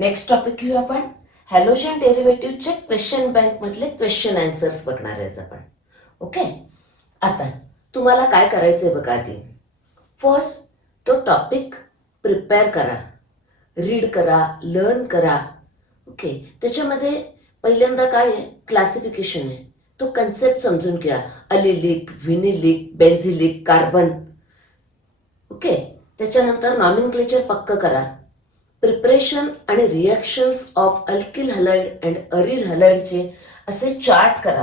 Next topic घेऊ आपण halogen डेरिव्हेटिव्हचे question bank मधले क्वेश्चन आन्सर्स बघणार आहेस आपण. ओके, आता तुम्हाला काय करायचंय बघा. आधी फर्स्ट तो टॉपिक प्रिपेअर करा, रीड करा, लर्न करा. ओके, त्याच्यामध्ये पहिल्यांदा काय आहे, क्लासिफिकेशन आहे. तो कन्सेप्ट समजून घ्या. Allylic, vinylic, benzylic, carbon. Okay, त्याच्यानंतर नॉमेनक्लेचर पक्क करा. प्रिपरेशन आणि reactions of alkyl halide and aryl हलाइडचे असे चार्ट करा.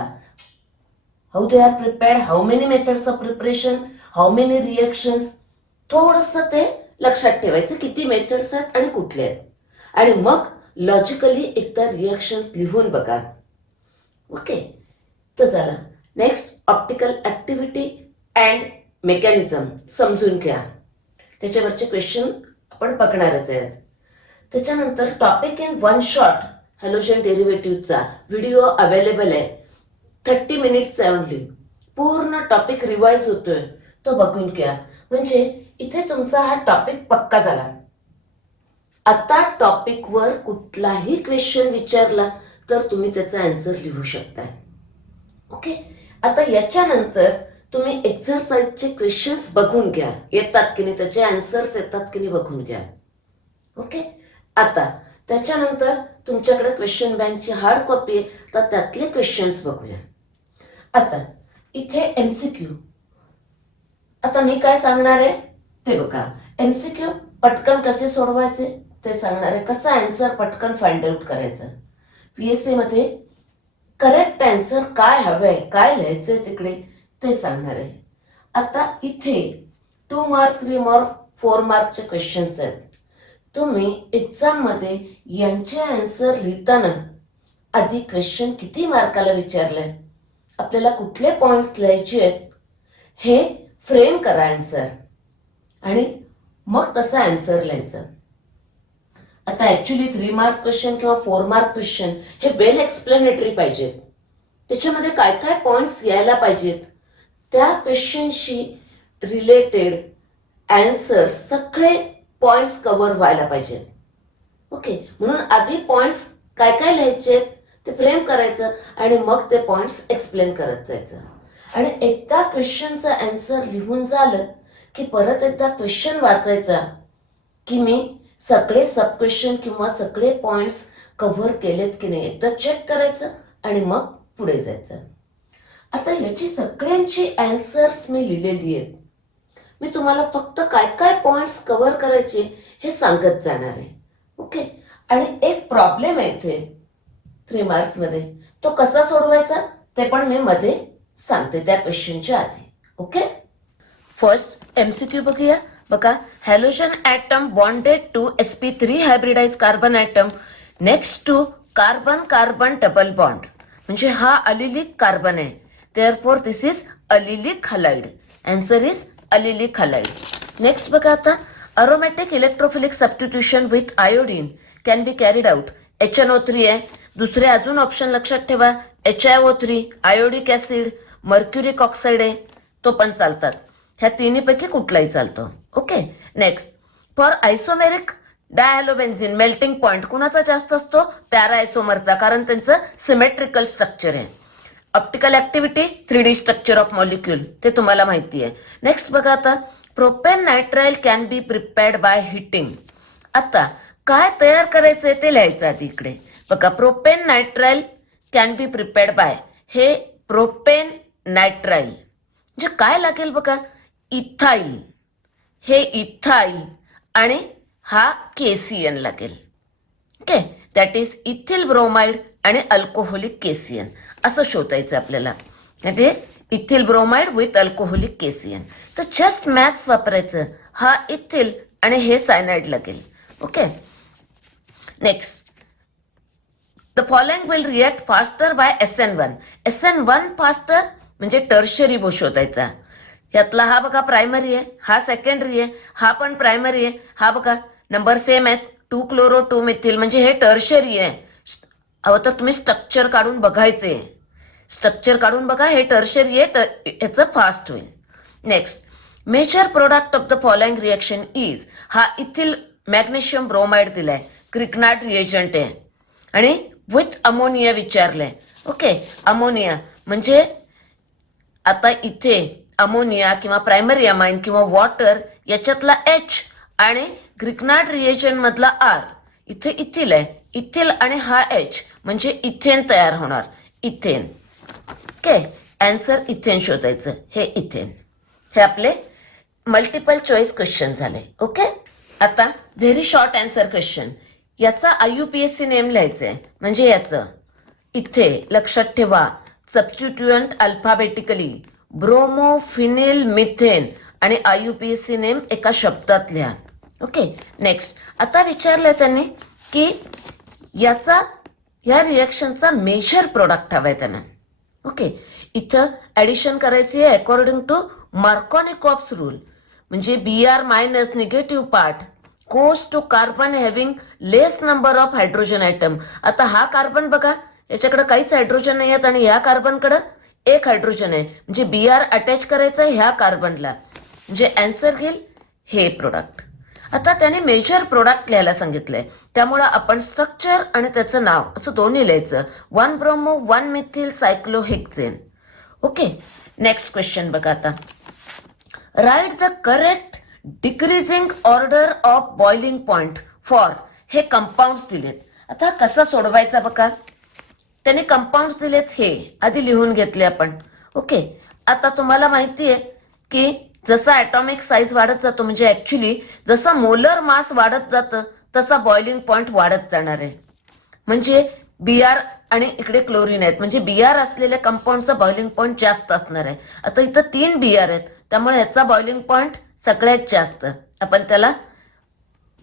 How they are prepared, how many methods of preparation, how many reactions. थोडंसं ते लक्षात ठेवायचं, किती मेथड्स आहेत आणि कुठले आहेत. आणि मग लॉजिकली एकदा रिॲक्शन्स लिहून बघा. ओके, तर झालं. Next optical activity and mechanism समजून घ्या. त्याच्यावरचे क्वेश्चन आपण बघणारच आहे. त्याच्यानंतर topic in one shot halogen डेरिव्हेटिव्हचा व्हिडिओ अवेलेबल आहे. 30 मिनिट्सचा ओनली. पूर्ण टॉपिक रिवाइज होतोय, तो बघून घ्या. म्हणजे इथे तुमचा हा टॉपिक पक्का झाला. आता टॉपिकवर कुठलाही क्वेश्चन विचारला तर तुम्ही त्याचा आन्सर लिहू शकताय. ओके, आता याच्यानंतर तुम्ही एक्झरसाइजचे क्वेश्चन्स बघून घ्या. येतात की नाही, त्याचे आन्सर्स येतात की नाही बघून घ्या. ओके, आता त्याच्यानंतर तुमच्याकडे क्वेश्चन बँकची हार्ड कॉपी आहे, तर त्यातले क्वेश्चन्स बघूया. आता इथे एमसीक्यू. आता मी काय सांगणार आहे ते बघा. एमसीक्यू पटकन कसे सोडवायचे ते सांगणार आहे. कसं आन्सर पटकन फाइंड आउट करायचं. पीएससी मध्ये करेक्ट आन्सर काय हवंय, काय लिहायचंय तिकडे ते सांगणार आहे. आता इथे 2 मार्क, 3 मार्क, 4 मार्कचे क्वेश्चन्स आहेत. तुम्ही एक्झाम मध्ये यांचे आन्सर लिहिताना आधी क्वेश्चन किती मार्काला विचारलंय, आपल्याला कुठले पॉइंट्स लिहायचे आहेत हे फ्रेम करा आन्सर, आणि मग तसा आन्सर लिहायचा. आता ऍक्च्युली 3 मार्क्स क्वेश्चन किंवा 4 मार्क क्वेश्चन हे वेल एक्सप्लेनेटरी पाहिजेत. त्याच्यामध्ये काय काय पॉइंट्स यायला पाहिजेत, त्या क्वेश्चनशी रिलेटेड आन्सर सगळे पॉइंट्स कव्हर व्हायला पाहिजेत. ओके, म्हणून आधी पॉइंट्स काय काय लिहायचे ते फ्रेम करायचं आणि मग ते पॉइंट्स एक्सप्लेन करत जायचं. आणि एकदा क्वेश्चनचा आन्सर लिहून झालं की परत एकदा क्वेश्चन वाचायचा की मी सगळे सब क्वेश्चन किंवा सगळे पॉइंट्स कव्हर केलेत की नाही एकदा चेक करायचं आणि मग पुढे जायचं. आता याची सगळ्यांची आन्सर्स मी लिहिलेली आहेत. मी तुम्हाला फक्त काय काय पॉइंट्स कव्हर करायचे हे सांगत जाणार आहे. ओके, आणि एक प्रॉब्लेम आहे इथे 3 मार्क्स मध्ये, तो कसा सोडवायचा ते पण मी मध्ये सांगते त्या क्वेश्चनच्या आधी. ओके, फर्स्ट एमसीक्यू बघूया. बघा, halogen atom bonded to sp3 hybridize carbon atom next to carbon carbon double bond. म्हणजे हा अलिलिक कार्बन आहे. Therefore this is allylic halide. Answer is allylic halide. Next बघा, आता aromatic electrophilic substitution with iodine can be carried out. HNO3 आहे. दुसरे अजून option लक्षात ठेवा, HiO3, iodic acid, mercuric oxide आहे, तो पण चालतात. ह्या तिन्हीपैकी कुठलाही चालतो. Okay, next for isomeric dihalobenzene melting point कुणाचा जास्त असतो, पॅरा आयसोमरचा, कारण त्यांचं सिमेट्रिकल स्ट्रक्चर आहे. Optical activity 3D structure of molecule, ते तुम्हाला माहिती आहे. नेक्स्ट बघा, आता propane nitrile can be prepared by heating. आता काय तयार करायचंय ते लिहायचं आधी इकडे. बघा, propane nitrile can be prepared by, हे प्रोपेन नायट्राइल म्हणजे काय लागेल बघा, इथाईल, हे इथाईल आणि हा केसीएन लागेल. Okay, that is ethyl bromide आणि अल्कोहोलिक केसीएन असं शोधायचं आपल्याला. म्हणजे ethyl bromide with alcoholic KCN. तर जस्ट मॅथ्स वापरायचं. हा इथिल आणि हे सायनाइड लागेल. Okay, next the following will react faster by SN1. SN1 faster म्हणजे टर्शरी बो शोधायचा. यातला हा बघा प्रायमरी आहे, हा सेकंडरी आहे, हा पण प्रायमरी आहे. हा बघा नंबर सेम आहेत, 2 क्लोरो 2 मिथिल, म्हणजे हे टर्शरी आहे. हवं तर तुम्ही स्ट्रक्चर काढून बघायचे. स्ट्रक्चर काढून बघा, हे टर्शरी आहे, ह्याचं फास्ट होईल. Next major product of the following reaction is, हा इथिल मॅग्नेशियम ब्रोमाइड दिलाय, ग्रिग्नार्ड रिएजंट आहे आणि विथ अमोनिया विचारलंय. ओके, अमोनिया म्हणजे आता इथे अमोनिया किंवा प्रायमरी अमाइन किंवा वॉटर याच्यातला H आणि ग्रिग्नार्ड रिएजंट मधला R, इथे इथिल आहे, इथिल आणि हा H म्हणजे इथेन तयार होणार, इथेन. ओके, आन्सर इथेन शोधायचं, हे इथेन. हे आपले मल्टिपल चॉईस क्वेश्चन झाले. ओके, आता व्हेरी शॉर्ट आन्सर क्वेश्चन. याचा IUPAC नेम लिहायचंय, म्हणजे याचं इथे लक्षात ठेवा, substituent alphabetically bromo phenyl methane आणि IUPAC नेम एका शब्दात लिहा. Okay, next. आता विचारलंय त्यांनी की याचा या रिएक्शनचा मेजर प्रोडक्ट हवाय त्यांना. ओके, इथं ॲडिशन करायची आहे अकॉर्डिंग टू मार्कोनिकॉफ्स रूल, म्हणजे Br minus negative part goes to carbon having less number of hydrogen atom. आता हा कार्बन बघा, याच्याकडे काहीच हायड्रोजन नाही आहेत आणि ह्या कार्बनकडं एक हायड्रोजन आहे, म्हणजे Br अटॅच करायचं आहे ह्या कार्बनला, म्हणजे आन्सर घेईल हे प्रोडक्ट. आता त्याने मेजर प्रोडक्ट लिहायला सांगितलंय, त्यामुळं आपण स्ट्रक्चर आणि त्याचं नाव असं दोन्ही लिहायचं, 1 bromo 1 methyl cyclohexane. Okay, next question बघा. आता write the correct decreasing order of boiling point for, हे कंपाऊंड्स दिलेत. आता कसा सोडवायचा बघा, त्याने कंपाऊंड्स दिलेत, हे आधी लिहून घेतले आपण. ओके, आता तुम्हाला माहिती आहे की जसा ॲटॉमिक साईज वाढत जातो, म्हणजे ॲक्च्युली जसा मोलर मास वाढत जातं तसा बॉइलिंग पॉइंट वाढत जाणार आहे. म्हणजे Br आणि इकडे क्लोरीन आहेत, म्हणजे Br असलेल्या कंपाऊंडचा बॉइलिंग पॉइंट जास्त असणार आहे. आता इथं 3 Br आहेत, त्यामुळे ह्याचा बॉइलिंग पॉइंट सगळ्यात जास्त, आपण त्याला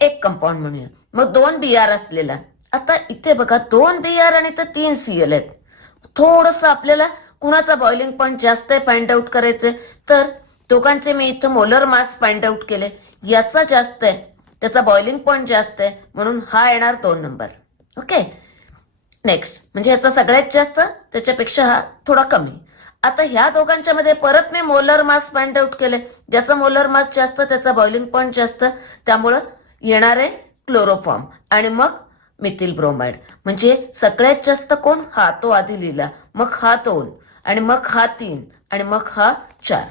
एक कंपाऊंड म्हणूया. मग 2 Br असलेला, आता इथे बघा 2 Br आणि इथं 3 Cl आहेत. थोडंसं आपल्याला कुणाचा बॉइलिंग पॉइंट जास्त आहे फाइंड आउट करायचंय, तर दोघांचे मी इथं मोलर मास फाइंड आउट केले, याचा जास्त आहे, त्याचा बॉइलिंग पॉइंट जास्त आहे, म्हणून हा येणार 2 नंबर. ओके, नेक्स्ट, म्हणजे ह्याचा सगळ्यात जास्त, त्याच्यापेक्षा हा थोडा कमी. आता ह्या दोघांच्या मध्ये परत मी मोलर मास फाइंड आउट केले, ज्याचा मोलर मास जास्त त्याचा बॉइलिंग पॉइंट जास्त, त्यामुळं येणार आहे क्लोरोफॉर्म आणि मग मिथिल ब्रोमाइड. म्हणजे सगळ्यात जास्त कोण, हा, तो आधी लिहिला, मग हा 2 आणि मग हा 3 आणि मग हा 4.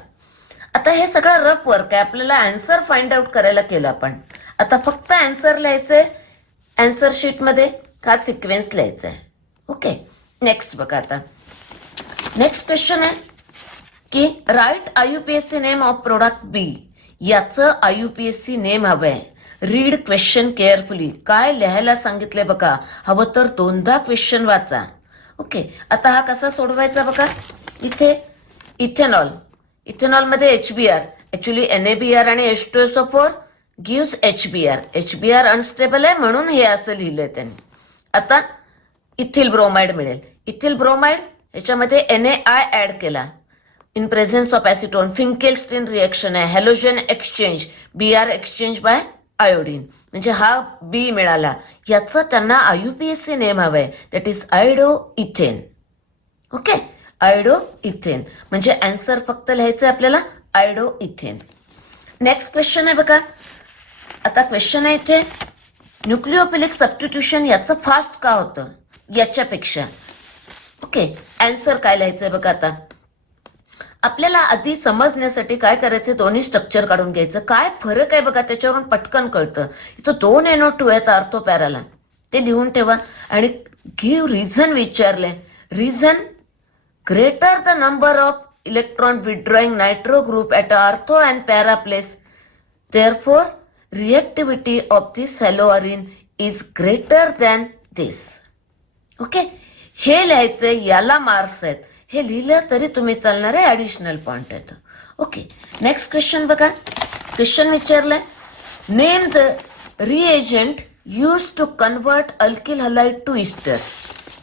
आता हे सगळं रफ वर्क आहे, आपल्याला आन्सर फाइंड आउट करायला केलं आपण. आता फक्त आन्सर लिहायचंय, आन्सर शीटमध्ये हा सिक्वेन्स लिहायचा आहे. ओके, नेक्स्ट बघा. आता नेक्स्ट क्वेश्चन आहे की write IUPAC name of product B. याचं IUPAC नेम हवंय. रीड क्वेश्चन केअरफुली, काय लिहायला सांगितलंय बघा, हवं तर 2दा क्वेश्चन वाचा. ओके, आता हा कसा सोडवायचा बघा. इथे इथेनॉल, इथेनॉलमध्ये HBr, ॲक्च्युली NaBr आणि H2SO4 gives HBr. HBr unstable आहे म्हणून हे असं लिहिलंय त्यांनी. आता इथिल ब्रोमाइड मिळेल. इथिल ब्रोमाइड याच्यामध्ये NaI ऍड केला in presence of acetone, Finkelstein reaction आहे, halogen exchange, Br exchange by iodine, म्हणजे हा B मिळाला. याचं त्यांना IUPAC नेम हवंय, that is iodo ethane. Okay, iodo ethane, म्हणजे आन्सर फक्त लिहायचं आहे आपल्याला आयडो इथेन. नेक्स्ट क्वेश्चन आहे बघा. आता क्वेश्चन आहे इथे, न्यूक्लिओफिलिक सबस्टिट्यूशन याचं फास्ट का होतं याच्यापेक्षा. ओके, आन्सर काय लिहायचंय बघा. आता आपल्याला आधी समजण्यासाठी काय करायचं, दोन्ही स्ट्रक्चर काढून घ्यायचं, काय फरक आहे बघा, त्याच्यावरून पटकन कळतं. इथं 2 NO2 आहेत आर्थोपॅराला, ते लिहून ठेवा आणि गिव्ह रिझन विचारले. Reason, greater the number of electron withdrawing nitro group at ortho and para place, therefore reactivity of this haloarine is greater than this. Okay, हे लिहायचंय, याला मार्क्स आहेत, हे लिहिलं तरी तुम्ही चालणार आहे, ॲडिशनल पॉइंट येतं. ओके, नेक्स्ट क्वेश्चन बघा. क्वेश्चन विचारलंय, name the reagent use to convert alkyl halide to ester.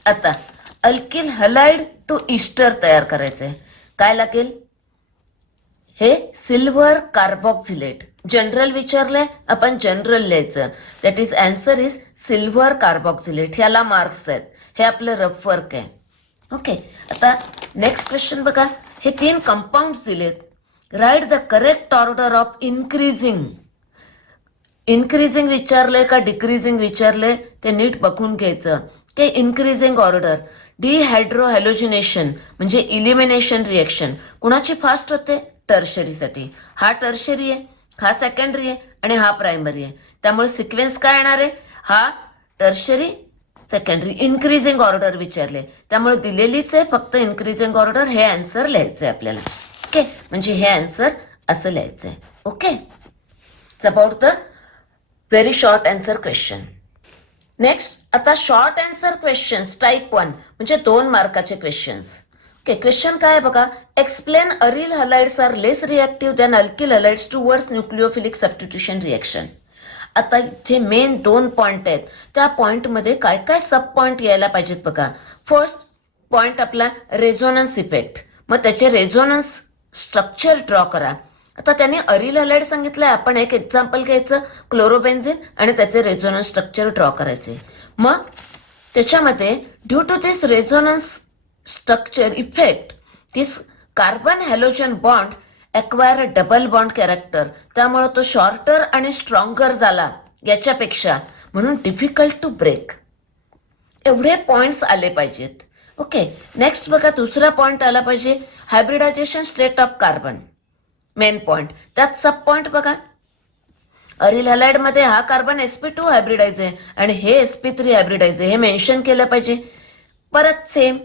आता अल्किल हलाइड टू इस्टर तयार करायचंय, काय लागेल, हे सिल्वर कार्बॉक्झिलेट. जनरल विचारलंय, आपण जनरल लिहायचं, that is answer is silver carboxylate. ह्याला मार्क्स आहेत, हे आपलं रफ वर्क आहे. ओके, आता नेक्स्ट क्वेश्चन बघा. हे 3 कंपाऊंड दिलेत, write the correct order of increasing. Increasing विचारले का डिक्रीजिंग विचारले ते नीट बघून घ्यायचं. की इन्क्रीजिंग ऑर्डर डिहायड्रोहॅलोजिनेशन म्हणजे इलिमिनेशन रिएक्शन कुणाची फास्ट होते? टर्शरीसाठी. हा टर्शरी आहे, हा सेकंडरी आहे आणि हा प्रायमरी आहे. त्यामुळे सिक्वेन्स काय येणार आहे? हा टर्शरी सेकंडरी इन्क्रीजिंग ऑर्डर विचारले, त्यामुळे दिलेलीच आहे फक्त इन्क्रीजिंग ऑर्डर. हे आन्सर लिहायचं आहे आपल्याला. ओके, म्हणजे हे आन्सर असं लिहायचं आहे. Okay, it's about the very short answer question. Next आता शॉर्ट आन्सर क्वेश्चन्स टाईप 1 म्हणजे 2 मार्काचे क्वेश्चन्स. ओके, क्वेश्चन काय आहे बघा. Explain aryl halides are less reactive than alkyl halides towards nucleophilic substitution reaction. आता इथे मेन 2 पॉइंट आहेत. त्या पॉइंटमध्ये काय काय सब पॉइंट यायला पाहिजेत बघा. फर्स्ट पॉइंट आपला रेझोनन्स इफेक्ट, मग त्याचे रेझोनन्स स्ट्रक्चर ड्रॉ करा. आता त्याने अरिल हलाइड सांगितलंय, आपण एक एक्झाम्पल घ्यायचं क्लोरोबेन्झिन आणि त्याचे रेझोनन्स स्ट्रक्चर ड्रॉ करायचे. मग त्याच्यामध्ये due to this resonance structure effect this carbon halogen bond acquire a double bond character. त्यामुळे तो शॉर्टर आणि स्ट्रॉंगर झाला याच्यापेक्षा, म्हणून डिफिकल्ट टू ब्रेक. एवढे पॉइंट्स आले पाहिजेत. ओके, नेक्स्ट बघा दुसरा पॉइंट आला पाहिजे hybridisation state of carbon. Main point त्यात सब पॉइंट बघा. अरिल हलाइड मध्ये हा कार्बन sp2 हायब्रिडाइज आहे आणि हे sp3 हायब्रिडाइज आहे, हे मेन्शन केलं पाहिजे. परत सेम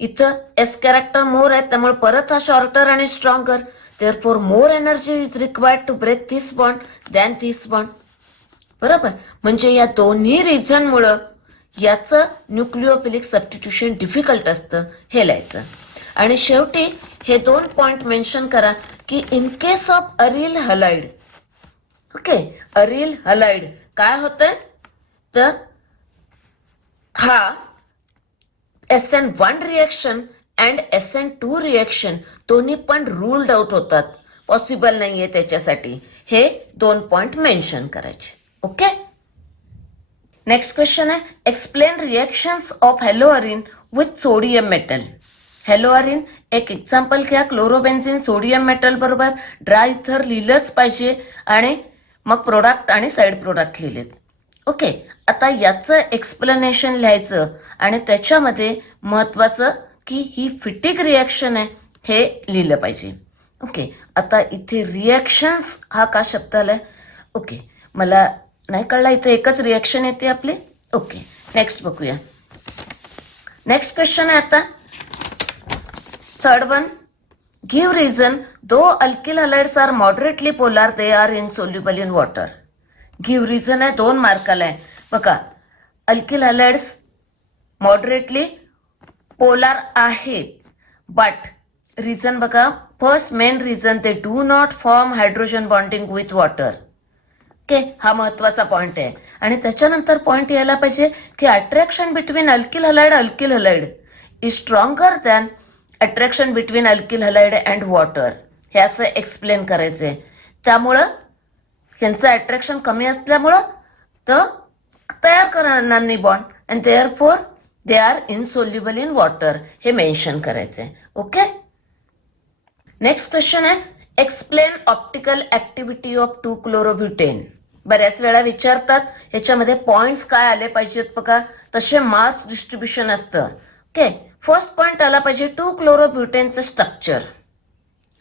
इथं एस कॅरेक्टर मोर आहे, त्यामुळे परत हा शॉर्टर आणि stronger. Therefore more energy is required to break this bond than this bond. बरोबर, म्हणजे या दोन्ही रिझनमुळं याचं न्यूक्लिओफिलिक सबस्टिट्यूशन डिफिकल्ट असतं, हे लिहायचं. आणि शेवटी हे 2 पॉइंट मेन्शन करा की in case of aryl halide, okay, aryl halide काय होतंय तर हा SN1 reaction and SN2 reaction दोन्ही पण रूल्ड आउट होतात, पॉसिबल नाहीये त्याच्यासाठी. हे 2 पॉइंट मेन्शन करायचे. ओके, नेक्स्ट क्वेश्चन आहे explain reactions of haloarene with sodium metal. Haloarene एक एक्झाम्पल घ्या, क्लोरोबेन्झिन सोडियम मेटल बरोबर ड्राय इथर लिहिलंच पाहिजे आणि मग प्रोडक्ट आणि साईड प्रोडक्ट लिहिलेत. ओके, आता याचं एक्सप्लेनेशन लिहायचं आणि त्याच्यामध्ये महत्वाचं की ही फिटिक रिॲक्शन आहे हे लिहिलं पाहिजे. ओके, आता इथे रिॲक्शन्स हा का शब्द आलाय? ओके, मला नाही कळला, इथे एकच रिॲक्शन येते आपली. ओके, नेक्स्ट बघूया. नेक्स्ट क्वेश्चन आहे आता third one. Give reason though alkyl halides are moderately polar they are insoluble in water. Give reason आहे, 2 मार्काला आहे बघा. अल्किल हलाइड्स मॉडरेटली पोलार आहेत, बट रिझन बघा. First main reason they do not form hydrogen bonding with water. Okay, हा महत्वाचा point आहे. आणि त्याच्यानंतर पॉइंट यायला पाहिजे की attraction between alkyl halide is stronger than attraction between alkyl halide and water. हे असं एक्सप्लेन करायचंय. त्यामुळं यांचं अट्रॅक्शन कमी असल्यामुळं तर तयार करणार नाही bond and therefore they are insoluble in water, हे मेन्शन करायचंय. ओके, नेक्स्ट क्वेश्चन आहे एक्सप्लेन ऑप्टिकल ऍक्टिव्हिटी ऑफ 2-क्लोरोब्युटेन. बऱ्याच वेळा विचारतात, ह्याच्यामध्ये पॉइंट्स काय आले पाहिजेत बघा, तसे मार्क्स डिस्ट्रीब्युशन असतं. ओके, फर्स्ट पॉइंट आला पाहिजे 2-क्लोरोब्युटेनचं स्ट्रक्चर.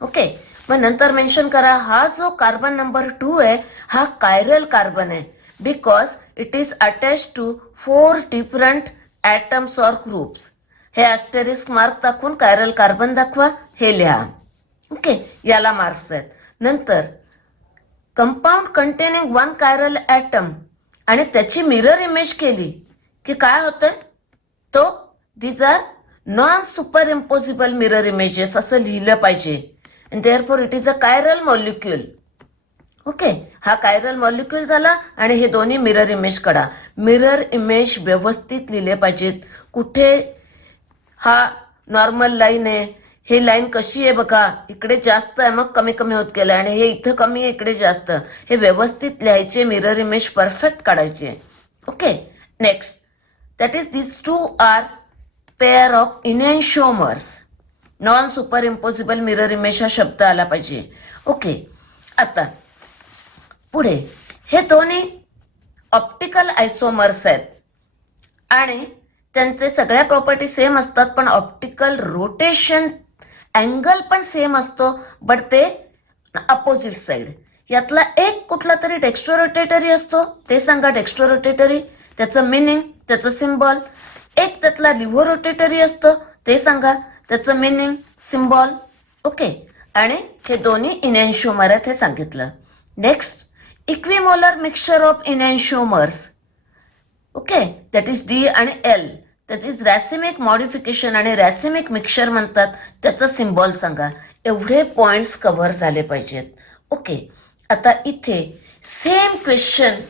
ओके, मग नंतर मेन्शन करा हा जो कार्बन नंबर 2 आहे हा कायरल कार्बन आहे because it is attach to 4 different atoms or groups. हे ॲस्टेरिस्क मार्क दाखवून कायरल कार्बन दाखवा, हे लिहा. ओके, याला मार्क्स आहेत. नंतर कंपाऊंड कंटेनिंग 1 कायरल ॲटम आणि त्याची मिरर इमेज केली की काय होतंय, तो these are non super impossible mirror images असं लिहिलं पाहिजे. And therefore it is a chiral molecule. Okay, हा कायरल मॉलिक्यूल झाला आणि हे दोन्ही मिरर इमेज काढा. मिरर इमेज व्यवस्थित लिहिले पाहिजेत. कुठे हा नॉर्मल लाईन आहे, हे लाईन कशी आहे बघा, इकडे जास्त आहे मग कमी कमी होत गेलं आणि हे इथं कमी आहे इकडे जास्त, हे व्यवस्थित लिहायचे. मिरर इमेज परफेक्ट काढायचे. Okay, next that is this 2 are pair of enantiomers. Non super impossible mirror image हा शब्द आला पाहिजे. ओके, आता पुढे हे दोन्ही ऑप्टिकल आयसोमर्स आहेत आणि त्यांचे सगळ्या प्रॉपर्टी सेम असतात, पण ऑप्टिकल रोटेशन अँगल पण सेम असतो, बट ते अपोजिट साइड. यातला एक कुठला तरी डेक्स्ट्रोरोटेटरी असतो, ते सांगा डेक्स्ट्रोरोटेटरी, त्याचं मिनिंग, त्याचं सिम्बॉल. एक त्यातला लिव्होरोटेटरी असतो, ते सांगा, त्याचं मिनिंग, सिम्बॉल. ओके, आणि हे दोन्ही इनॅन्शिओमर आहेत हे सांगितलं. Next, equimolar mixture of enantiomers. Okay, that is D आणि L. That is racemic modification आणि रॅसिमिक मिक्सचर म्हणतात, त्याचा सिम्बॉल सांगा. एवढे पॉइंट्स कव्हर झाले पाहिजेत. ओके, आता इथे same question,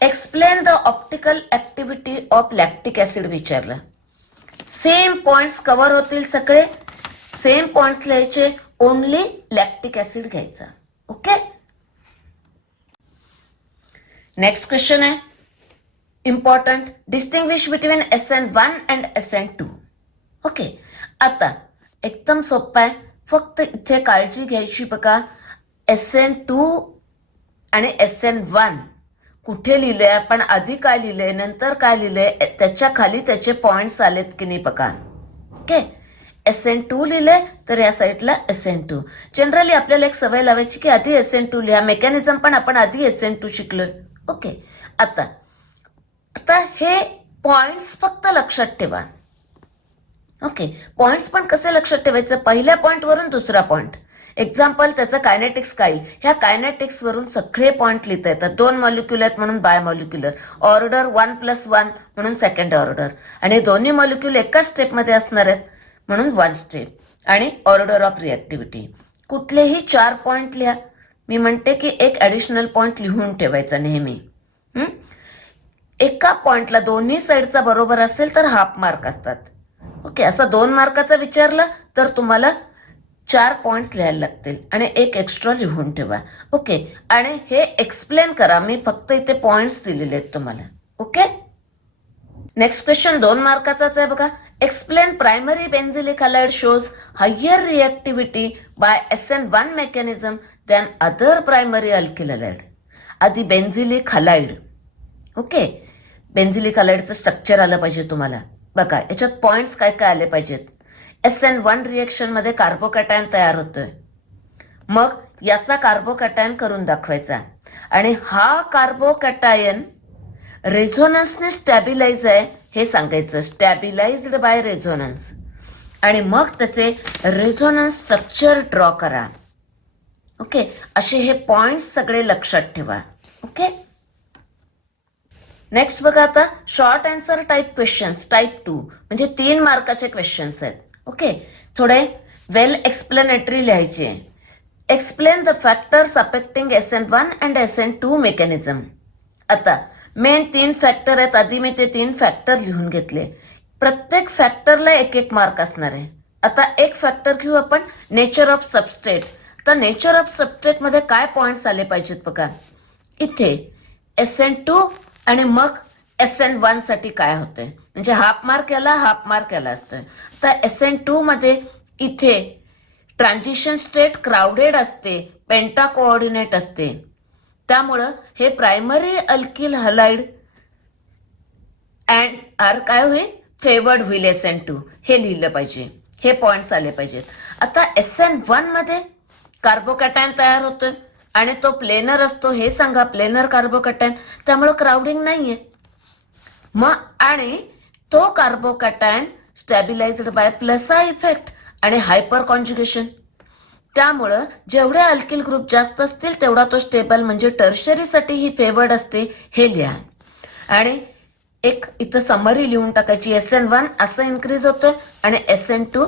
explain the optical activity of lactic acid विचारलं. सेम पॉइंट्स कव्हर होतील सगळे, सेम पॉइंट्स लिहायचे, ओनली लॅक्टिक ऍसिड घ्यायचा. ओके, नेक्स्ट क्वेश्चन आहे important, distinguish between SN1 and SN2. Okay, आता एकदम सोपं आहे, फक्त इथे काळजी घ्यायची बघा. SN2 आणि SN1 कुठे लिहिलंय आपण, आधी काय लिहिलंय, नंतर काय लिहिलंय, त्याच्या खाली त्याचे पॉइंट्स आलेत की नाही बघा. ओके, SN2 लिहिलंय तर या साईडला SN2. जनरली आपल्याला एक सवय लावायची की आधी SN2 लिहा, मेकॅनिझम पण आपण आधी SN2 शिकलोय. ओके, आता हे पॉइंट्स फक्त लक्षात ठेवा. ओके, पॉइंट्स पण कसे लक्षात ठेवायचे, पहिल्या पॉइंटवरून दुसरा पॉइंट. एक्झाम्पल, त्याचं कायनेटिक्स काय, ह्या कायनेटिक्स वरून सगळे पॉइंट लिहिता येतात. 2 मॉलिक्युल आहेत म्हणून बाय मॉलिक्युलर, ऑर्डर 1+1 म्हणून सेकंड ऑर्डर, आणि दोन्ही मॉलिक्युल एकाच स्टेपमध्ये असणार आहेत म्हणून 1 स्टेप, आणि ऑर्डर ऑफ रिॲक्टिव्हिटी. कुठलेही 4 पॉइंट लिहा. मी म्हणते की एक ॲडिशनल पॉइंट लिहून ठेवायचा नेहमी. एका पॉइंटला दोन्ही साईडचा बरोबर असेल तर हाफ मार्क असतात. ओके, असं 2 मार्काचा विचारलं तर तुम्हाला 4 पॉइंट्स लिहायला लागतील आणि एक एक्स्ट्रा लिहून ठेवा. ओके, आणि हे एक्सप्लेन करा. मी फक्त इथे पॉइंट्स दिलेले आहेत तुम्हाला. ओके, नेक्स्ट क्वेश्चन 2 मार्काचाच आहे बघा. Explain primary benzylic halide shows higher reactivity by SN1 mechanism than other primary alkyl halide. आधी बेन्झिलिक हॅलाइड. ओके, बेन्झिलिक हॅलाइडचं स्ट्रक्चर आलं पाहिजे तुम्हाला. बघा याच्यात पॉइंट्स काय काय आले पाहिजेत. SN1 रिएक्शनमध्ये कार्बोकॅटायन तयार होतोय, मग याचा कार्बोकॅटायन करून दाखवायचा, आणि हा कार्बोकॅटायन रेझोनन्सने स्टॅबिलाइज आहे हे सांगायचं, स्टॅबिलाइज्ड बाय रेझोनन्स, आणि मग त्याचे रेझोनन्स स्ट्रक्चर ड्रॉ करा. ओके, असे हे पॉइंट्स सगळे लक्षात ठेवा. ओके, नेक्स्ट बघा आता short answer type questions, type 2 म्हणजे 3 मार्काचे क्वेश्चन्स आहेत. ओके, थोडे वेल एक्सप्लेनेटरी लिहायचे. Explain the factors affecting SN1 and SN2 mechanism. आता मेन 3 फॅक्टर आहेत, आधी मी ते 3 फॅक्टर लिहून घेतले. प्रत्येक फॅक्टरला 1-1 मार्क असणार आहे. आता एक फॅक्टर घेऊ आपण, नेचर ऑफ सबस्ट्रेट. तर नेचर ऑफ सबस्ट्रेट मध्ये काय पॉइंट्स आले पाहिजेत बघा. इथे SN2 आणि मग SN1 साठी काय होतंय, म्हणजे हाफ मार्क याला, हाफ मार्क याला असतोय. तर SN2 मध्ये इथे ट्रान्झिशन स्टेट क्राउडेड असते, पेंटा कोऑर्डिनेट असते, त्यामुळं हे primary alkyl halide and R काय होईल, फेवर्ड होईल SN2. हे लिहिलं पाहिजे, हे पॉइंट्स आले पाहिजेत. आता SN1 मध्ये कार्बोकॅटायन तयार होतोय आणि तो प्लेनर असतो, हे सांगा, प्लेनर कार्बोकॅटायन, त्यामुळे क्राउडिंग नाहीये. मग आणि तो कार्बोकॅटायन स्टॅबिलाइज्ड बाय प्लसा इफेक्ट आणि हायपर कॉन्ज्युगेशन, त्यामुळं जेवढे अल्किल ग्रुप जास्त असतील तेवढा तो स्टेबल, म्हणजे टर्शरीसाठी ही फेवर्ड असते, हे लिहा. आणि एक इथं समरी लिहून टाकायची, SN1 असा इन्क्रीज होतोय आणि SN2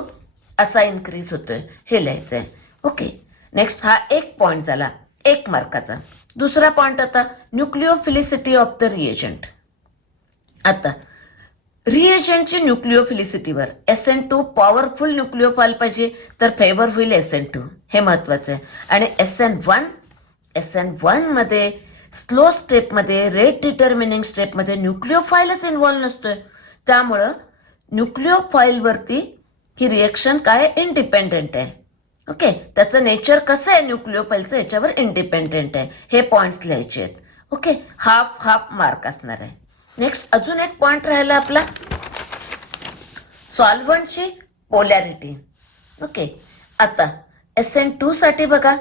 असा इन्क्रीज होतोय, हे लिहायचंय. ओके, नेक्स्ट हा एक पॉइंट झाला 1 मार्काचा. दुसरा पॉइंट आता न्यूक्लिओफिलिसिटी ऑफ द रिएजंट. आता रिएजंटची न्यूक्लिओफिलिसिटीवर SN2 पॉवरफुल न्यूक्लिओफाईल पाहिजे तर फेवर होईल SN2, हे महत्वाचं आहे. आणि SN1 मध्ये स्लो स्टेपमध्ये, रेट डिटर्मिनिंग स्टेपमध्ये न्यूक्लिओफाईलच इन्व्हॉल्व नसतोय, त्यामुळं न्यूक्लिओफाईलवरती ही रिएक्शन काय इंडिपेंडेंट आहे. ओके, त्याचं नेचर कसं आहे न्यूक्लिओफाईलचं, याच्यावर इंडिपेंडेंट आहे, हे पॉइंट्स लिहायचे आहेत. ओके, हाफ हाफ मार्क असणार आहे. नेक्स्ट अजून एक पॉइंट राहिला आपला सॉल्व्हंटची पोलॅरिटी. ओके, आता SN2 साठी बघा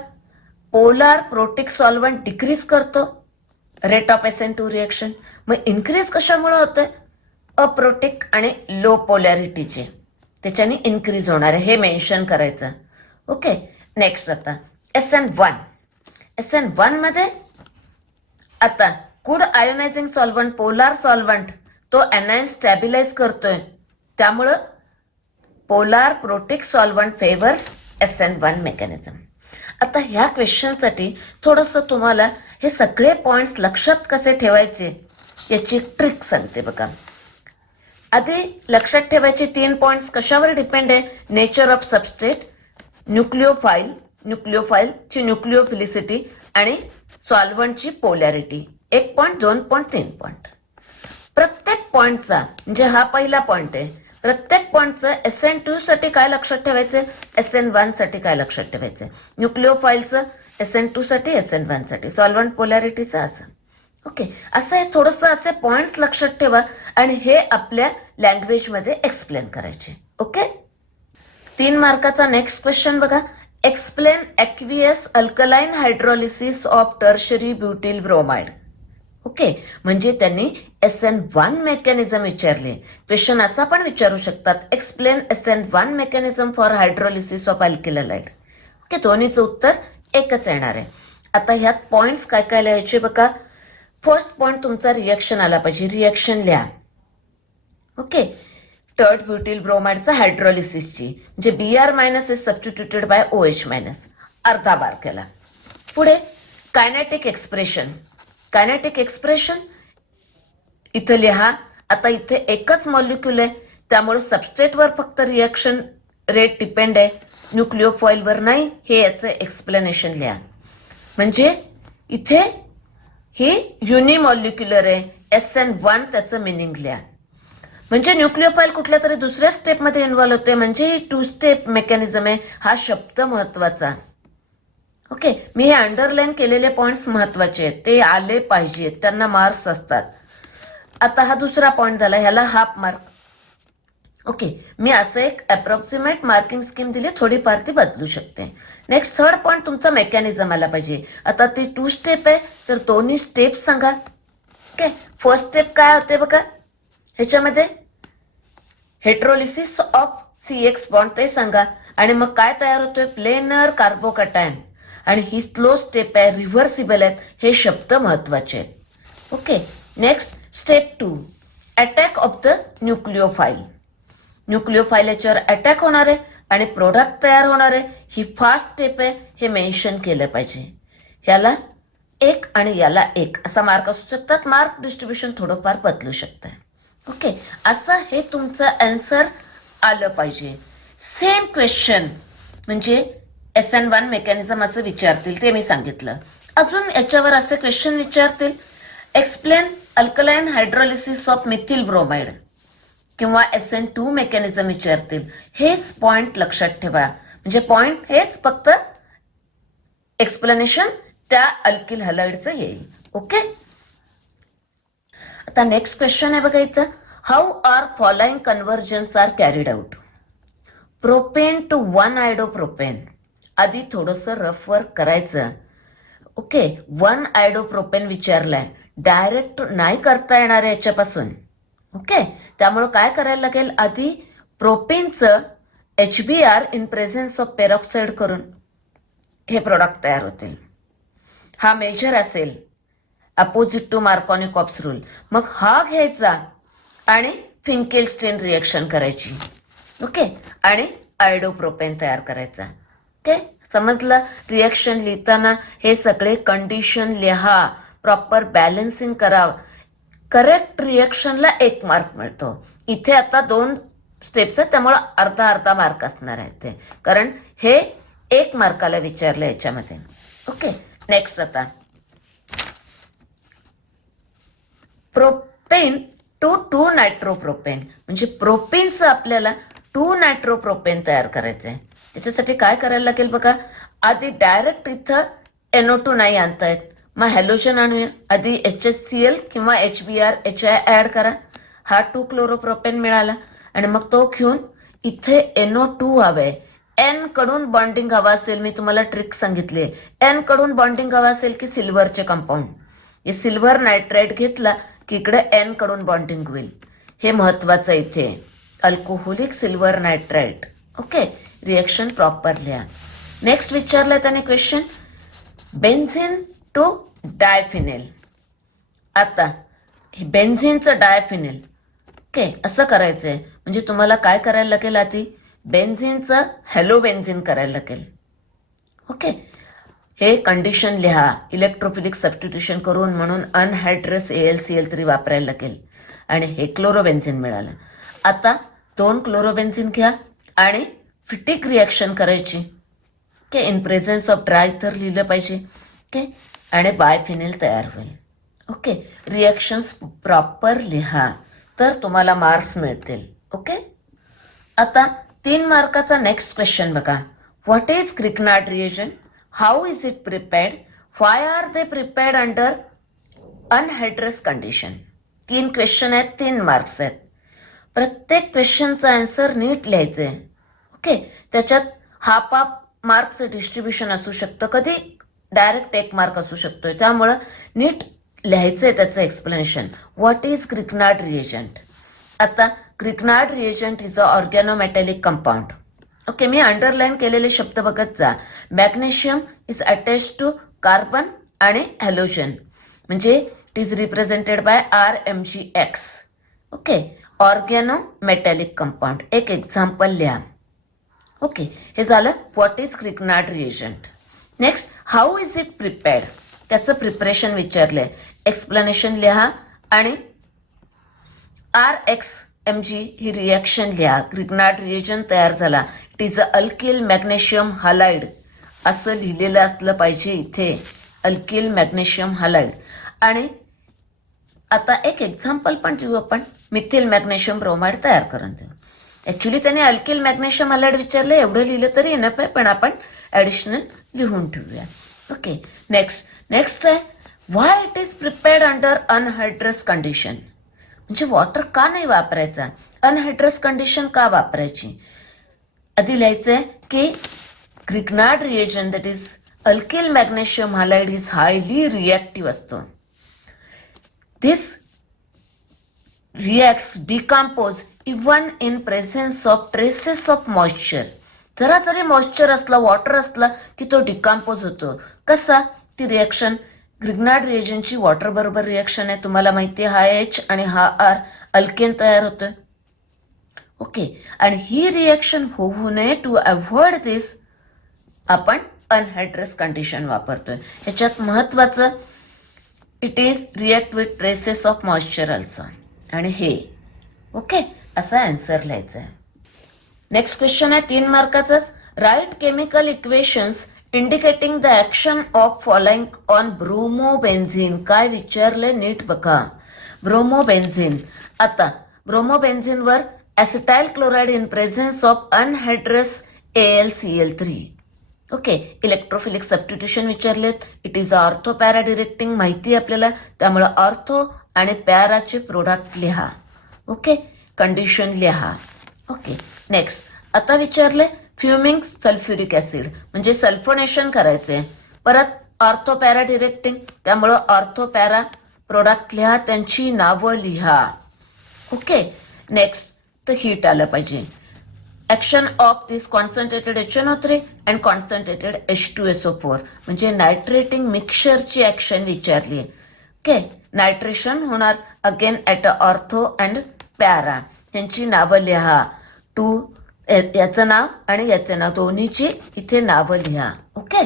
पोलार प्रोटिक सॉल्व्हंट डिक्रीज करतो रेट ऑफ SN2 रिएक्शन. मग इन्क्रीज कशामुळे होतंय? अप्रोटिक आणि लो पोलॅरिटीचे, त्याच्याने इन्क्रीज होणार आहे, हे मेन्शन करायचं. ओके, नेक्स्ट आता SN1 मध्ये आता good ionising solvent polar solvent तो एनायन स्टॅबिलाइज करतोय, त्यामुळं polar protic solvent favours SN1 mechanism. आता ह्या क्वेश्चनसाठी थोडंसं तुम्हाला हे सगळे पॉइंट्स लक्षात कसे ठेवायचे याची ट्रिक सांगते बघा. आधी लक्षात ठेवायचे 3 पॉइंट्स कशावर डिपेंड आहे? नेचर ऑफ सबस्टेट, न्यूक्लिओफाईलची न्यूक्लिओफिलिसिटी आणि सॉल्व्हंटची पोलॅरिटी. 1 point, 2 point, 3 point. प्रत्येक पॉइंटचा म्हणजे हा पहिला पॉइंट आहे, प्रत्येक पॉइंटचं SN2 साठी काय लक्षात ठेवायचं, SN1 साठी काय लक्षात ठेवायचं, न्यूक्लिओफाईलचं SN2 साठी, SN1 साठी, सॉल्व्हंट पोलॅरिटीचं असं. ओके, असं हे थोडंसं असे पॉइंट्स लक्षात ठेवा आणि हे आपल्या लँग्वेजमध्ये एक्सप्लेन करायचे. ओके, 3 मार्काचा नेक्स्ट क्वेश्चन बघा. Explain aqueous alkaline hydrolysis of tertiary butyl bromide. Okay, म्हणजे त्यांनी SN1 मेकॅनिझम विचारले. क्वेश्चन असा पण विचारू शकतात, explain SN1 mechanism for hydrolysis of alkyl halide. Okay, दोन्हीचं उत्तर एकच येणार आहे. आता ह्यात पॉइंट्स काय काय लिहायचे बघा. फर्स्ट पॉइंट तुमचा रिएक्शन आला पाहिजे, रिएक्शन लिहा. ओके, टर्ट ब्युटिल ब्रोमाइडचा हायड्रोलिसिसची म्हणजे Br- is substituted by OH-, अर्धा बार केला. पुढे कायनेटिक एक्सप्रेशन इथं लिहा. आता इथे एकच मॉलिक्युल आहे, त्यामुळे सबस्टेटवर फक्त रिएक्शन रेट डिपेंड आहे, न्यूक्लिओफॉइलवर नाही. हे याचं एक्सप्लेनेशन लिहा. म्हणजे इथे ही युनिमॉलिक्युलर आहे, SN1 त्याचं मिनिंग लिहा. म्हणजे न्यूक्लिओफाईल कुठल्या तरी दुसऱ्या स्टेपमध्ये इन्व्हॉल्व होते, म्हणजे ही 2 स्टेप मेकॅनिझम आहे. हा शब्द महत्वाचा. ओके, मी हे अंडरलाईन केलेले पॉइंट्स महत्वाचे आहेत, ते आले पाहिजेत, त्यांना मार्क्स असतात. आता हा दुसरा पॉइंट झाला, ह्याला हाफ मार्क. ओके, मी असं एक अप्रॉक्सिमेट मार्किंग स्कीम दिली, थोडीफार ती बदलू शकते. नेक्स्ट थर्ड पॉइंट तुमचा मेकॅनिझम आला पाहिजे. आता ती 2 स्टेप आहे, तर दोन्ही स्टेप सांगा. ओके, फर्स्ट स्टेप काय होते बघा, ह्याच्यामध्ये हेट्रोलिसिस ऑफ CX बॉन्ड ते सांगा. आणि मग काय तयार होतोय, प्लेनर कार्बोकॅटायन. आणि ही स्लो स्टेप आहे, रिव्हर्सिबल आहेत, हे शब्द महत्वाचे आहेत. Okay, next step 2 attack of the nucleophile याच्यावर अटॅक होणार आहे आणि प्रोडक्ट तयार होणार आहे. ही फास्ट स्टेप आहे, हे मेन्शन केलं पाहिजे. ह्याला 1 आणि याला 1 असा मार्क असू शकतात. मार्क डिस्ट्रीब्युशन थोडंफार बदलू शकतं. ओके, असं हे तुमचं आन्सर आलं पाहिजे. सेम क्वेश्चन म्हणजे SN1 मेकॅनिझम असं विचारतील, ते मी सांगितलं. अजून याच्यावर असे क्वेश्चन विचारतील, explain alkaline hydrolysis of methyl bromide किंवा SN2 मेकॅनिझम विचारतील. हेच पॉइंट लक्षात ठेवा. म्हणजे पॉइंट हेच, फक्त एक्सप्लेनेशन त्या अल्किल हॅलाइडचं येईल. ओके, आता नेक्स्ट क्वेश्चन आहे बघा इथं. How are following conversions are carried out. Propane to one iodopropane. आधी थोडंसं रफ वर्क करायचं. ओके, 1-आयडोप्रोपेन विचारलाय, डायरेक्ट नाही करता येणार आहे याच्यापासून. ओके, त्यामुळं काय करायला लागेल, आधी प्रोपेनचं HBr in presence of peroxide करून हे प्रोडक्ट तयार होतील. हा मेजर असेल, अपोजिट टू मार्कोनिकॉप्स रूल. मग हा घ्यायचा आणि फिंकेलस्टीन रिएक्शन करायची. ओके, आणि आयडोप्रोपेन तयार करायचा. ओके, समजलं. रिएक्शन लिहिताना हे सगळे कंडिशन लिहा, प्रॉपर बॅलन्सिंग करा. करेक्ट रिएक्शनला 1 मार्क मिळतो. इथे आता 2 स्टेप्स आहेत, त्यामुळे अर्धा मार्क असणार आहे ते, कारण हे 1 मार्काला विचारलं याच्यामध्ये. ओके, नेक्स्ट आता प्रोपेन टू 2-नायट्रोप्रोपेन. म्हणजे प्रोपेनचं आपल्याला 2-नायट्रोप्रोपेन तयार करायचंय. त्याच्यासाठी काय करायला लागेल बघा, आधी डायरेक्ट इथं NO2 नाही आणतायत, मग हॅलोजन आणूया. आधी HCl किंवा HBr HI ॲड करा. हा 2 क्लोरोप्रोपेन मिळाला आणि मग तो घेऊन इथे NO2 हवंय. N कडून बॉन्डिंग हवा असेल, मी तुम्हाला ट्रिक सांगितली. N कडून बॉन्डिंग हवा असेल की सिल्वरचे कंपाऊंड, हे सिल्वर नायट्राइट घेतला की इकडे N कडून बॉन्डिंग होईल. हे महत्वाचं इथे, alcoholic silver nitrite. Okay, reaction proper लिहा. नेक्स्ट विचारलं त्याने क्वेश्चन, बेन्झिन टू डायफिनेल. आता हे बेन्झिनचं डायफिनेल, ओके, असं करायचंय. म्हणजे तुम्हाला काय करायला लागेल, आधी बेन्झिनचं हॅलो बेन्झिन करायला लागेल. ओके, हे कंडिशन लिहा, इलेक्ट्रोफिलिक सबस्टिट्यूशन करून, म्हणून अनहायड्रस AlCl3 वापरायला लागेल आणि हे क्लोरोबेन्झिन मिळालं. आता 2 क्लोरोबेन्झिन घ्या आणि फिटिक रिॲक्शन करायची. Okay, in presence of dry तर लिहिलं पाहिजे. ओके, आणि बायफिनेल तयार होईल. ओके, रिॲक्शन्स प्रॉपर लिहा तर तुम्हाला मार्क्स मिळतील. ओके, आता 3 मार्काचा नेक्स्ट क्वेश्चन बघा. What is Grignard reagent, how is it prepared, why are they prepared under anhydrous condition. 3 question आहेत, 3 मार्क्स आहेत. प्रत्येक क्वेश्चनचा आन्सर नीट लिहायचं आहे. ओके, त्याच्यात हाफ मार्कचं डिस्ट्रीब्युशन असू शकतं, कधी डायरेक्ट 1 मार्क असू शकतोय. त्यामुळं नीट लिहायचं आहे त्याचं explanation. What is Grignard reagent. आता Grignard reagent is a organometallic compound. Okay, मी अंडरलाईन केलेले शब्द बघत जा. Magnesium is attach to carbon आणि हॅलोजन, म्हणजे it is represented by RMgX. Okay, organometallic compound. एक एक्झाम्पल लिहा. ओके, हे झालं what is Grignard reagent. Next, how is it prepared, त्याचं प्रिपरेशन विचारलंय. एक्सप्लेनेशन लिहा आणि RXMG ही रिॲक्शन लिहा. ग्रिग्नार्ड रिएजन तयार झाला. It is a alkyl magnesium halide, असं लिहिलेलं असलं पाहिजे इथे, अल्किल मॅग्नेशियम हालाइड. आणि आता एक एक्झाम्पल पण देऊ आपण, मिथिल मॅग्नेशियम ब्रोमाइड तयार करून देऊ. ॲक्च्युली त्याने अल्किल मॅग्नेशियम हालाइड विचारलं, एवढं लिहिलं तरी इनफ आहे, पण आपण ॲडिशनल लिहून ठेवूया. ओके, नेक्स्ट आहे, why it is prepared under anhydrous condition. म्हणजे वॉटर का नाही वापरायचा, अनहायड्रस कंडिशन का वापरायची. आधी लिहायचंय की Grignard reagent that is alkyl magnesium halide is highly reactive असतो. This reacts decompose even in presence of traces of moisture. जरा जरी मॉइश्चर असलं, वॉटर असलं की तो डिकम्पोज होतो. कसा, ती रिॲक्शन ग्रिग्नार्ड रिएजनची वॉटर बरोबर रिॲक्शन आहे, तुम्हाला माहिती आहे. हा H आणि हा R अल्केन तयार होतोय. ओके, आणि ही रिॲक्शन होऊ नये, टू अवॉइड दिस आपण अनहायड्रस कंडिशन वापरतोय. ह्याच्यात महत्वाचं, it is react with traces of moisture also. आणि हे ओके, असा आन्सर लिहायचा आहे. नेक्स्ट क्वेश्चन आहे 3 मार्काचाच. Write chemical equations indicating the action of following on bromobenzene. काय विचारले नीट बघा. ब्रोमोबेन्झिन. आता ब्रोमोबेन्झिनवर acetyl chloride in presence of anhydrous AlCl3. Okay, electrophilic substitution विचारलेत. It is ortho para directing, माहिती आहे आपल्याला, त्यामुळे ऑर्थो आणि पॅराचे प्रोडक्ट लिहा. ओके, कंडिशन लिहा. ओके, नेक्स्ट आता विचारले फ्युमिंग सल्फ्युरिक ॲसिड, म्हणजे सल्फोनेशन करायचे. परत ऑर्थो पॅरा डिरेक्टिंग, त्यामुळं ऑर्थो पॅरा प्रोडक्ट लिहा, त्यांची नावं लिहा. ओके, नेक्स्ट तर हीट आलं पाहिजे. Action of this concentrated HNO3 and concentrated H2SO4, म्हणजे नायट्रेटिंग मिक्सचरची ॲक्शन विचारली. ओके, नायट्रेशन होणार again at ortho and para, त्यांची नावं लिहा. याचं नाव आणि याचं नाव दोन्हीची इथे नावं लिहा. ओके,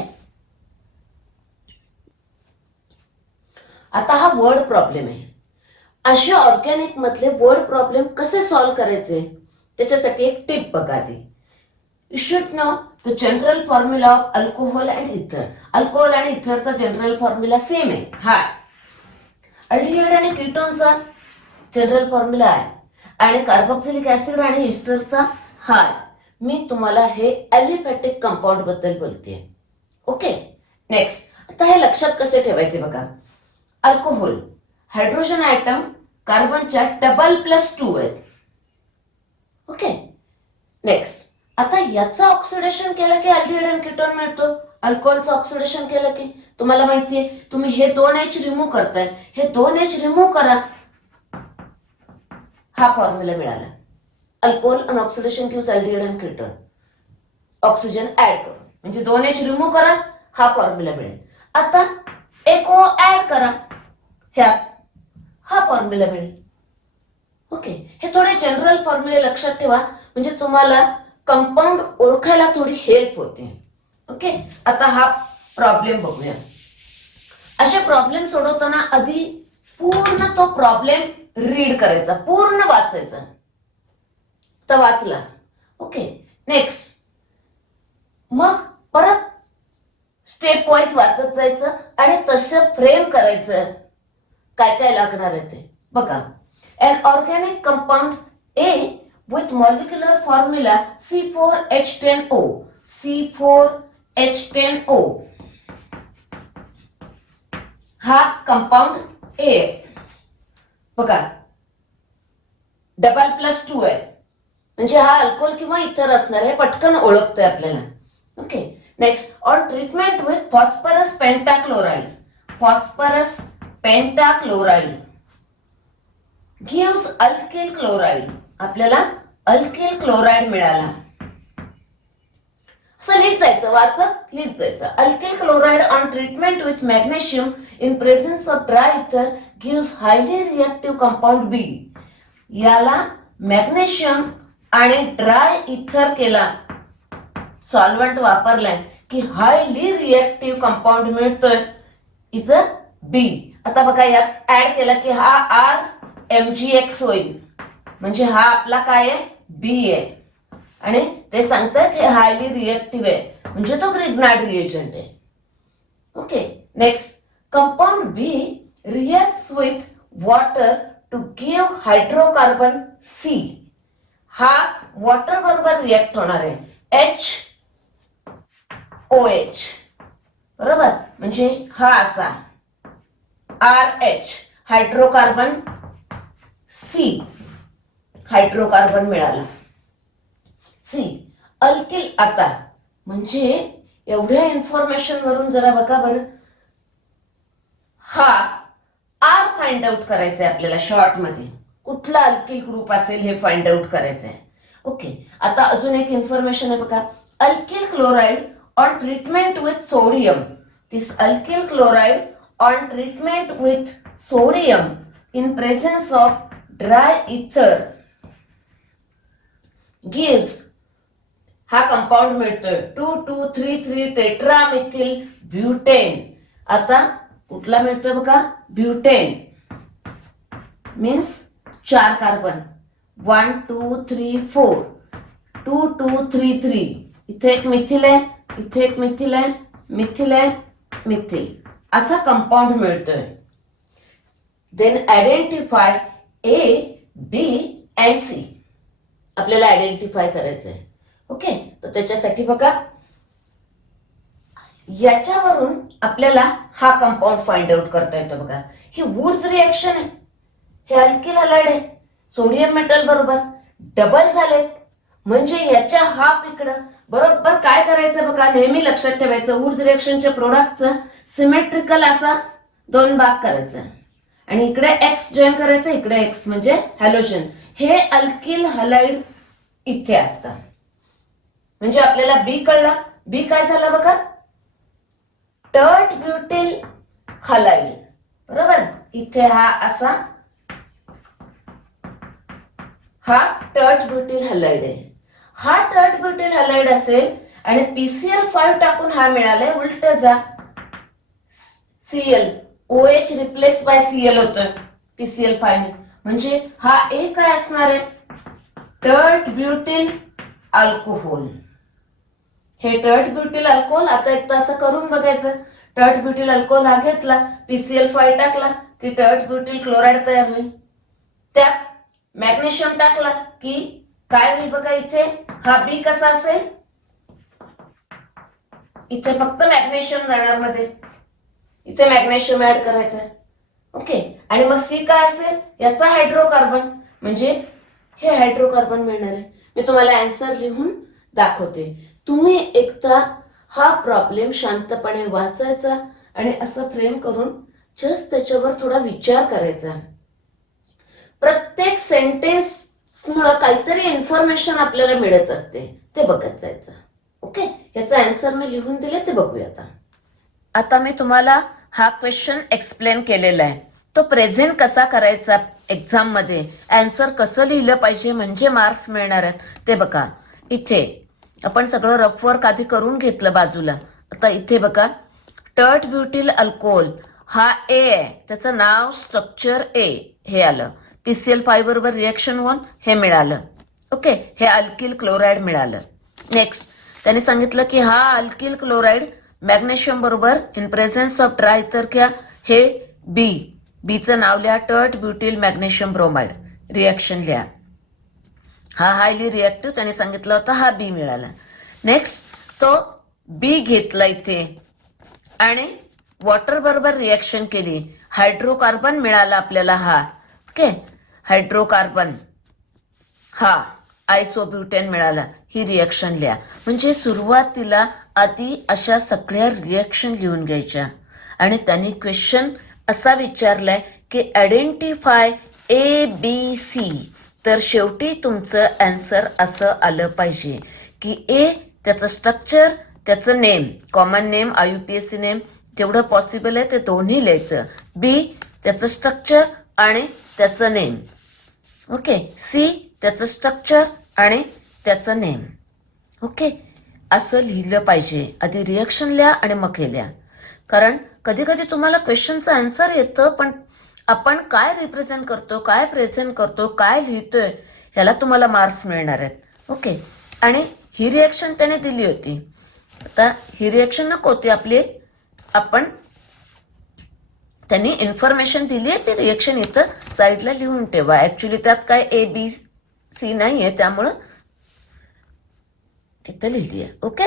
आता हा वर्ड प्रॉब्लेम आहे. अशा ऑर्गॅनिक मधले वर्ड प्रॉब्लेम कसे सॉल्व्ह करायचे, त्याच्यासाठी एक टिप बघा ती. You should know the general formula of alcohol and इथर. अल्कोहोल आणि इथरचा जनरल फॉर्म्युला सेम आहे. हा अल्डिहाइड आणि कीटोनचा जनरल फॉर्म्युला आहे, आणि कार्बोक्सिलिक ऍसिड आणि इस्टरचा हा. मी तुम्हाला हे ॲलिफॅटिक कंपाऊंड बद्दल बोलते. ओके, नेक्स्ट आता हे लक्षात कसे ठेवायचे बघा. अल्कोहोल हायड्रोजन आयटम कार्बनच्या डबल+2 आहे. ओके. नेक्स्ट, आता याचं ऑक्सिडेशन केलं की अल्डिहाइड आणि कीटोन मिळतो. अल्कोहोलचं ऑक्सिडेशन केलं की तुम्हाला माहितीये, तुम्ही हे 2H रिमूव्ह करताय, हे 2H रिमूव्ह करा, हा फॉर्म्युला मिळाला. अल्कोहोल आणि ऑक्सिडेशन गिव्स अल्डिहाइड आणि कीटोन. ऑक्सिजन ऍड करू म्हणजे 2H रिमूव्ह करा, हा फॉर्म्युला मिळेल. आता एक O ऍड करा, ह्यात हा फॉर्म्युला मिळेल. ओके. हे थोडे जनरल फॉर्म्युले लक्षात ठेवा म्हणजे तुम्हाला कंपाऊंड ओळखायला थोडी हेल्प होते. ओके. आता हा प्रॉब्लेम बघूया. असे प्रॉब्लेम सोडवताना आधी पूर्ण तो प्रॉब्लेम रीड करायचा, पूर्ण वाचायचा. तर वाचला. ओके. नेक्स्ट, मग परत स्टेप वाईज वाचत जायचं आणि तसं फ्रेम करायचं काय काय लागणार आहे ते बघा. An organic compound A with molecular formula C4H10O. C4H10O हा कंपाऊंड A बघा, डबल+2 आहे म्हणजे हा अल्कोहोल किंवा इतर असणार आहे, पटकन ओळखतोय आपल्याला. Okay. Next, on treatment with phosphorus pentachloride. Phosphorus pentachloride gives alkyl chloride. आपल्याला अल्किल क्लोराइड मिळाला. असं लिहित जायचं, वाचत लिहित जायचं. Alkyl chloride on treatment with magnesium in presence of dry इथर गिव्स हायली रिएक्टिव्ह कंपाऊंड बी. याला मॅग्नेशियम आणि ड्राय इथर केला, सॉल्व्हंट वापरलाय की हायली रिएक्टिव्ह कंपाऊंड मिळतोय, इथं बी. आता बघा यात ऍड केला की हा RMgX होईल म्हणजे हा आपला काय आहे, बी आहे. आणि ते सांगतात हे हायली रिएक्टिव्ह आहे म्हणजे तो ग्रिग्नार्ड रिएजंट आहे. Okay. Next, compound B reacts with water to give hydrocarbon C. हा वॉटर बरोबर रिएक्ट होणार आहे, HOH बरोबर. म्हणजे हा असा RH हायड्रोकार्बन सी, हायड्रोकार्बन मिळाला सी. अल्किल आता म्हणजे एवढ्या इन्फॉर्मेशन वरून जरा बघा बरं, हा R फाइंड आउट करायचंय आपल्याला. शॉर्ट मध्ये कुठला अल्किल ग्रुप असेल हे फाइंड आउट करायचंय. ओके. आता अजून एक इन्फॉर्मेशन आहे बघा. Alkyl chloride on treatment with sodium. This alkyl chloride on treatment with sodium in presence of dry ether gives हा कंपाऊंड मिळतोय 2,2,3,3 टेट्रामिथिल ब्युटेन. आता कुठला मिळतोय बघा, ब्युटेन मीन्स 4 कार्बन, 1 2 3 4, 2 2 3 3. इथे एक मिथिल आहे, इथे एक मिथिल आहे, मिथिल आहे, मिथिल, असा कंपाऊंड मिळतोय. Then identify A, B and C. आपल्याला आयडेंटिफाय करायचं आहे. ओके. तर त्याच्यासाठी बघा याच्यावरून आपल्याला हा कंपाऊंड फाइंड आउट करता येतो बघा. ही वुड्स रिएक्शन आहे, हे अल्किल हलाइड आहे, सोडियम मेटल बरोबर डबल झाले म्हणजे याच्या हाफ इकडं. बरोबर काय करायचं बघा, नेहमी लक्षात ठेवायचं, वुड्स रिएक्शनच्या प्रोडक्टचा सिमेट्रिकल असा 2 भाग करायचा आणि इकडे X जॉईन करायचं, इकडे X म्हणजे हॅलोजन. हे अल्किल हलाइड इथे असतात म्हणजे आपल्याला बी कळला. बी काय झाला बघा, टर्ट ब्युटिल हलाइड बरोबर. इथे हा असा, हा टर्ट ब्युटिल हलाइड आहे. हा टर्ट ब्युटिल हलाइड असेल आणि PCl5 टाकून हा मिळालाय, उलट जा Cl OH replace by Cl होतोय PCl5 म्हणजे हा A काय असणार आहे, टर्ट ब्युटिल अल्कोहोल. हे टर्ट ब्युटिल अल्कोहोल. आता एकदा असं करून बघायचं, टर्ट ब्युटिल अल्कोहोल हा घेतला, PCl5 टाकला की टर्ट ब्युटिल क्लोराइड तयार होईल. त्यात मॅग्नेशियम टाकला की काय होईल बघा, इथे हा बी कसा असेल, इथे फक्त मॅग्नेशियम जाणार मध्ये, इथे मॅग्नेशियम ऍड करायचं आहे. ओके, आणि मग सी काय असेल, याचा हायड्रोकार्बन, म्हणजे हे हायड्रोकार्बन मिळणार आहे. मी तुम्हाला आन्सर लिहून दाखवते. तुम्ही एकदा हा प्रॉब्लेम शांतपणे वाचायचा आणि असं फ्रेम करून जस्ट त्याच्यावर थोडा विचार करायचा. प्रत्येक सेंटेन्स मुळे काहीतरी इन्फॉर्मेशन आपल्याला मिळत असते, ते बघत जायचं. ओके, याचा आन्सर मी लिहून दिले, ते बघूया. आता मी तुम्हाला हा क्वेश्चन एक्सप्लेन केलेला आहे. तो प्रेझेंट कसा करायचा एक्झाम मध्ये, आन्सर कसं लिहिलं पाहिजे म्हणजे मार्क्स मिळणार आहेत ते बघा. इथे आपण सगळं रफ वर्क आधी करून घेतलं बाजूला. आता इथे बघा, टर्ट ब्युटिल अल्कोहोल हा ए आहे, त्याचं नाव स्ट्रक्चर ए हे आलं. PCl5 बरोबर रिएक्शन होऊन हे मिळालं. ओके, हे अल्किल क्लोराईड मिळालं. नेक्स्ट त्याने सांगितलं की हा अल्किल क्लोराईड मॅग्नेशियम बरोबर इन प्रेझेन्स ऑफ ड्राय, तर क्या हे बीचं नाव लिहा, टर्ट ब्युटिल मॅग्नेशियम ब्रोमाइड, रिएक्शन लिहा. हा हायली रिएक्टिव्ह त्याने सांगितलं होतं, हा बी मिळाला. नेक्स्ट तो बी घेतला इथे आणि वॉटर बरोबर रिएक्शन केली, हायड्रोकार्बन मिळाला आपल्याला हा. ओके, हायड्रोकार्बन हा आयसोब्युटेन मिळाला. ही रिएक्शन लिहा. म्हणजे सुरुवातीला आधी अशा सगळ्या रिएक्शन लिहून घ्यायच्या. आणि त्यांनी क्वेश्चन असा विचारलाय की आयडेंटिफाय ABC, तर शेवटी तुमचं आन्सर असं आलं पाहिजे की ए त्याचं स्ट्रक्चर, त्याचं name, common name, IUPAC name जेवढं पॉसिबल आहे ते दोन्ही लिहायचं. बी त्याचं स्ट्रक्चर आणि त्याचं नेम. ओके, सी त्याचं स्ट्रक्चर आणि त्याचं नेम. ओके, असं लिहिलं पाहिजे. आधी रिएक्शन लिहा आणि मग हे लिहा. कारण कधी कधी तुम्हाला क्वेश्चनचं आन्सर येतं, पण आपण काय रिप्रेझेंट करतो, काय प्रेझेंट करतो, काय लिहितोय, ह्याला तुम्हाला मार्क्स मिळणार आहेत. ओके, आणि ही रिएक्शन त्याने दिली होती. आता ही रिएक्शन नको होती आपली, आपण त्यांनी इन्फॉर्मेशन दिली आहे, ती रिएक्शन इथं साईडला लिहून ठेवा. ऍक्च्युली त्यात काय ABC नाहीये, त्यामुळं तिथं लिहिली आहे. ओके,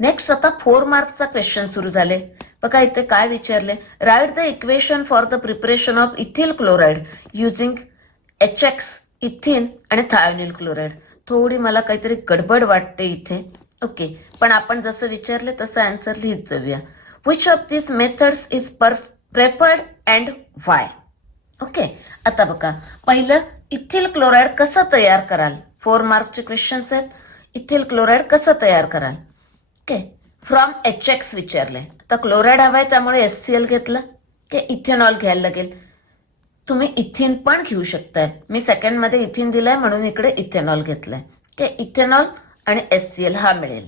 नेक्स्ट आता 4 मार्क्सचा क्वेश्चन सुरू झाले. बघा इथे काय विचारले, write the equation for the preparation of ethyl chloride using HX, इथिन आणि थायोनिल क्लोराईड. थोडी मला काहीतरी गडबड वाटते इथे. ओके, पण आपण जसं विचारले तसं आन्सर लिहित जाऊया. Which of this methods is preferred and why. Okay, आता बघा पहिलं इथिल क्लोराईड कसं तयार कराल. 4 मार्कचे क्वेश्चन्स आहेत. इथिल क्लोराईड कसं तयार कराल. ओके, फ्रॉम HX विचारले. आता क्लोराईड हवाय त्यामुळे HCl घेतलं. ओके, इथेनॉल घ्यायला लागेल. तुम्ही इथिन पण घेऊ शकताय. मी सेकंड मध्ये इथिन दिलाय म्हणून इकडे इथेनॉल घेतलंय. ओके, इथेनॉल आणि HCl हा मिळेल.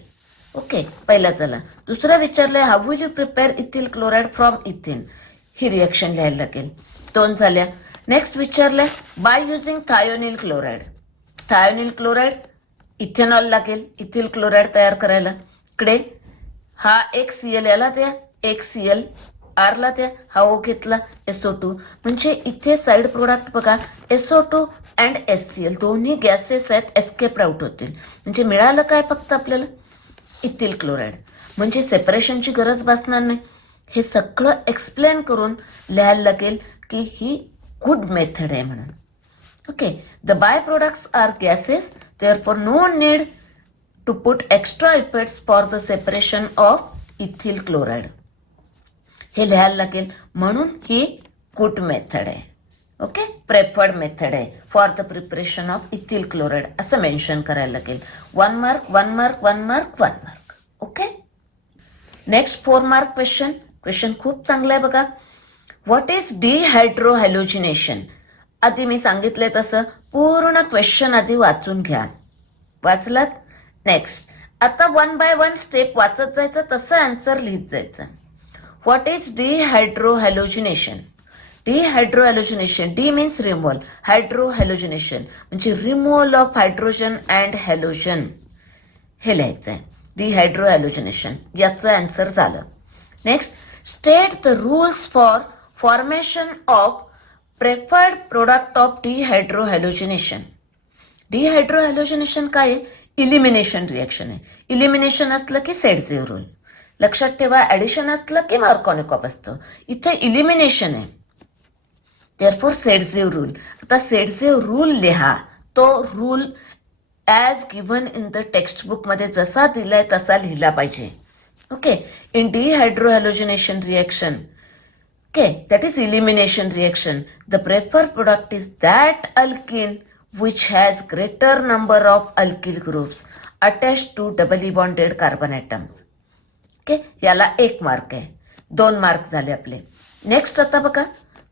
ओके, पहिला झाला. दुसरा विचारलंय, how will you prepare ethyl chloride from ethyne. ही रिएक्शन लिहायला लागेल. 2 झाल्या. नेक्स्ट विचारलंय, by using thionyl chloride. Thionyl chloride ethanol लागेल इथिल क्लोराईड तयार करायला. इकडे हा एक Cl याला द्या, एक Cl R ला द्या, हा O घेतला, SO2. म्हणजे इथे साईड प्रोडक्ट बघा, SO2 अँड HCl दोन्ही गॅसेस आहेत, एस्केप आउट होतील. म्हणजे मिळालं काय फक्त आपल्याला इथिल क्लोराईड. म्हणजे सेपरेशनची गरज भासणार नाही. हे सगळं एक्सप्लेन करून लिहायला लागेल की ही गुड मेथड आहे म्हणून. Okay, the by products are gases, therefore no need to put extra effects for the separation of ethyl chloride. हे लिहायला लागेल, म्हणून ही गुड मेथड आहे. ओके, प्रेफर्ड मेथड आहे for the preparation of ethyl chloride असं मेन्शन करायला लागेल. 1 mark 1 mark 1 mark 1 mark. Okay, next 4 mark question. Question खूप चांगला आहे बघा. What is dehydrohalogenation. आधी मी सांगितलंय तसं पूर्ण क्वेश्चन आधी वाचून घ्या. वाचलात. नेक्स्ट आता 1 बाय 1 स्टेप वाचत जायचं, तसं आन्सर लिहित जायचं. What is dehydrohalogenation. Dehydrohalogenation, de means removal, hydrohalogenation म्हणजे removal of hydrogen and halogen. हे लिहायचं आहे डिहायड्रोहॅलोजिनेशन. याचं आन्सर झालं. Next, state the rules for formation of preferred product of dehydrohalogenation. Dehydrohalogenation काय आहे, इलिमिनेशन रिएक्शन आहे. इलिमिनेशन असलं की सेडझेव रूल. लक्षात ठेवा, ॲडिशन असलं किंवा ऑर्गॅनिक असतं. इथे इलिमिनेशन आहे. Therefore Saytzeff rule. आता सेडझेव रूल लिहा. तो rule as given in the टेक्स्टबुकमध्ये जसा दिलाय तसा लिहिला पाहिजे. Okay. In dehydrohalogenation reaction, okay, that is elimination reaction, the preferred product is that alkene which has greater number of alkyl groups attached to doubly bonded carbon atoms. Okay, याला 1 mark आहे. 2 mark झाले आपले. Next आता बघा,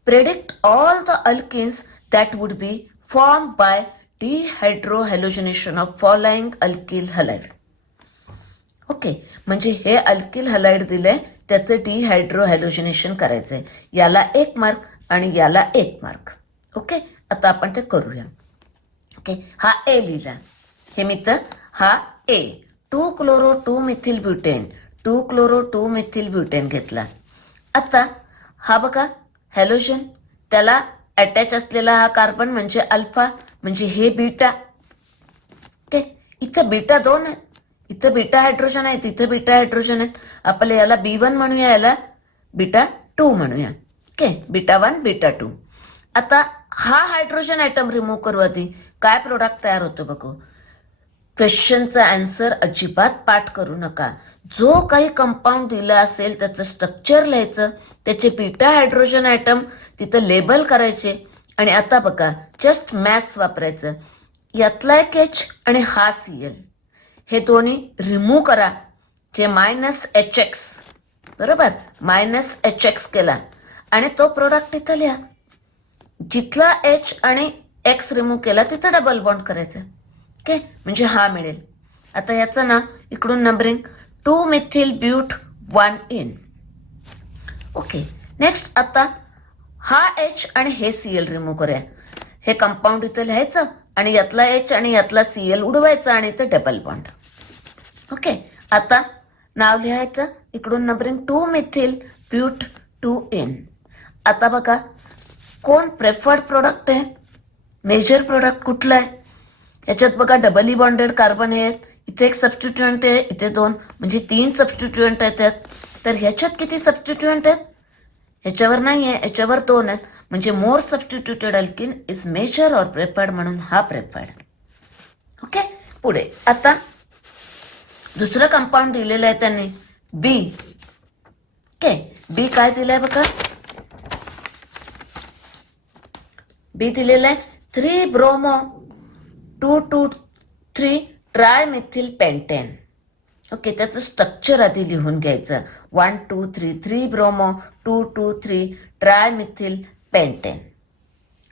predict all the alkenes that would be form by dehydrohalogenation of following alkyl halide. Okay, म्हणजे हे alkyl halide दिलंय, त्याचं डिहायड्रोहॅलोजिनेशन करायचंय. याला 1 मार्क आणि याला 1 मार्क. ओके, आता आपण ते करूया. ओके, हा ए लिहिला. हे मित्र, हा ए 2 chloro 2 methyl butane, 2 chloro 2 methyl butane घेतला. आता हा बघा हॅलोजन, त्याला अटॅच असलेला हा कार्बन म्हणजे अल्फा, म्हणजे हे बीटा. ओके, इथं बीटा 2 आहे, इथं बीटा हायड्रोजन आहे, तिथं बीटा हायड्रोजन आहेत. आपल्याला याला B1 म्हणूया, याला बीटा 2 म्हणूया. Okay, beta 1 beta 2. आता हा हायड्रोजन ॲटम रिमूव्ह करू. आधी काय प्रोडक्ट तयार होतो बघू. क्वेश्चनचा आन्सर अजिबात पाठ करू नका. जो काही कंपाऊंड दिला असेल त्याचं स्ट्रक्चर लिहायचं, त्याचे बीटा हायड्रोजन ॲटम तिथं लेबल करायचे. आणि आता बघा, जस्ट मॅथ्स वापरायचं. यातला एक H आणि हा Cl, हे दोन्ही रिमूव्ह करा. जे -HX, बरोबर, -HX केला आणि तो प्रोडक्ट इथं लिहा. जिथला H आणि X रिमूव्ह केला तिथं डबल बॉन्ड करायचं. ओके, म्हणजे हा मिळेल. आता याचं नाव इकडून numbering 2 methyl but 1 ene. Okay, next आता हा H आणि हे Cl रिमूव्ह करूया. हे कंपाऊंड इथं लिहायचं आणि यातला H आणि यातला Cl उडवायचा आणि इथं डबल बॉन्ड. ओके, आता नाव लिहायचं इकडून नंबरिंग 2 मिथिल ब्यूट 2 इन. आता बघा, कोण प्रेफर्ड प्रोडक्ट आहे, मेजर प्रोडक्ट कुठला आहे. याच्यात बघा डबली बॉन्डेड कार्बन आहेत, इथे एक सबस्टिट्युएंट आहे, इथे 2, म्हणजे 3 सबस्टिट्युएंट आहेत त्यात. तर ह्याच्यात किती सबस्टिट्युएंट आहेत, ह्याच्यावर नाही आहे, ह्याच्यावर 2 आहेत. म्हणजे मोर सबस्टिट्युटेड अल्किन इज मेजर और प्रेफर्ड, म्हणून हा प्रेफर्ड. ओके, पुढे आता दुसरं कंपाऊंड दिलेलं आहे त्यांनी बी. ओके, बी काय दिलंय बघा, बी दिलेलं आहे 3 ब्रोमो 2,2,3 ट्रायमिथिल पेंटेन. ओके, त्याचं स्ट्रक्चर आधी लिहून घ्यायचं. 1 2 3 3 ब्रोमो 2,2,3 ट्रायमिथिल पेंटेन.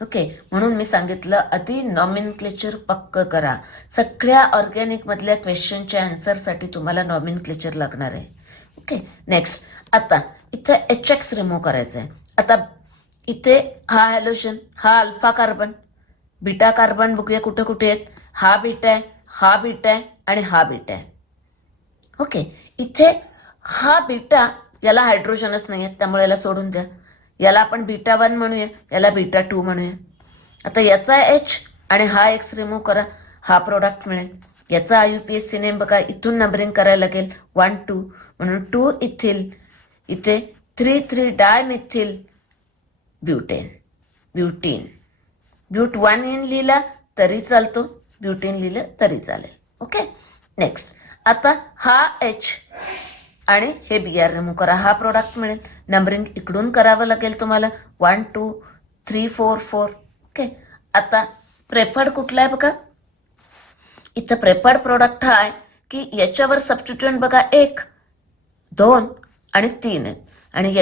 ओके, म्हणून मी सांगितलं आधी नॉमिनक्लेचर पक्क करा. सगळ्या ऑर्गॅनिकमधल्या क्वेश्चनच्या आन्सरसाठी तुम्हाला नॉमिनक्लेचर लागणार आहे. ओके, नेक्स्ट आता इथं HX रिमूव्ह करायचं आहे. आता इथे हा हॅलोजन, हा अल्फा कार्बन, बीटा कार्बन बघूया कुठे कुठे आहेत. हा बीटा आहे, हा बीटा आहे आणि हा बीटा आहे. ओके, इथे हा बीटा, याला हायड्रोजनच नाही आहेत, त्यामुळे याला सोडून द्या. याला आपण बीटा 1 म्हणूया, याला बीटा 2 म्हणूया. आता याचा H आणि हा X रिमूव्ह करा, हा प्रोडक्ट मिळेल. याचा IUPAC नेम बघा, इथून नंबरिंग करायला लागेल 1 2, म्हणून 2 इथिल, इथे 3 3 dimethyl butane, butene. But 1 ene लिहिला तरी चालतो, ब्युटीन लिहिलं तरी चालेल. ओके, नेक्स्ट आता हा H आणि हे Br रिमूव्ह करा, हा प्रोडक्ट मिळेल. नंबरिंग इकडून करावं लागेल तुम्हाला 1 2 3 4 4. ओके, आता प्रेफर्ड कुठला आहे बघा, इथं प्रेफर्ड प्रोडक्ट हा आहे की याच्यावर सबस्टिट्युएंट बघा 1 2 आणि 3 आहेत, आणि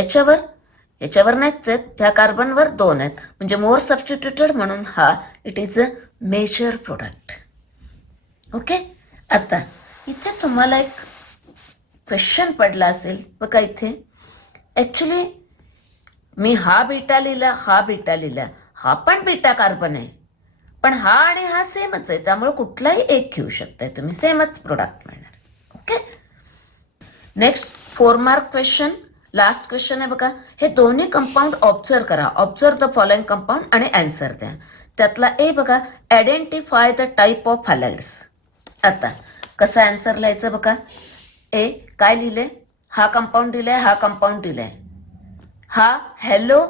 याच्यावर नाहीच आहेत, ह्या कार्बनवर 2 आहेत, म्हणजे मोर सबस्टिट्युटेड, म्हणून हा it is a major product. Okay, आता इथे तुम्हाला एक क्वेश्चन पडला असेल बघा. इथे ॲक्च्युली मी हा बीटा लिहिला, हा बीटा लिहिला, हा पण बीटा कार्बन आहे, पण हा आणि हा सेमच आहे, त्यामुळे कुठलाही एक घेऊ शकताय तुम्ही, सेमच प्रोडक्ट मिळणार. Okay, next 4 mark question, last question आहे बघा. हे दोन्ही कंपाऊंड ऑब्झर्व करा. ऑब्झर्व द फॉलोइंग कंपाऊंड आणि आन्सर द्या. त्यातला ए बघा, आयडेंटिफाय द टाईप ऑफ हॅलाइड्स. आता कसं आन्सर लिहायचं बघा. ए काय लिहिले, हा कंपाऊंड दिलाय, हा कंपाऊंड दिलाय. हा हॅलो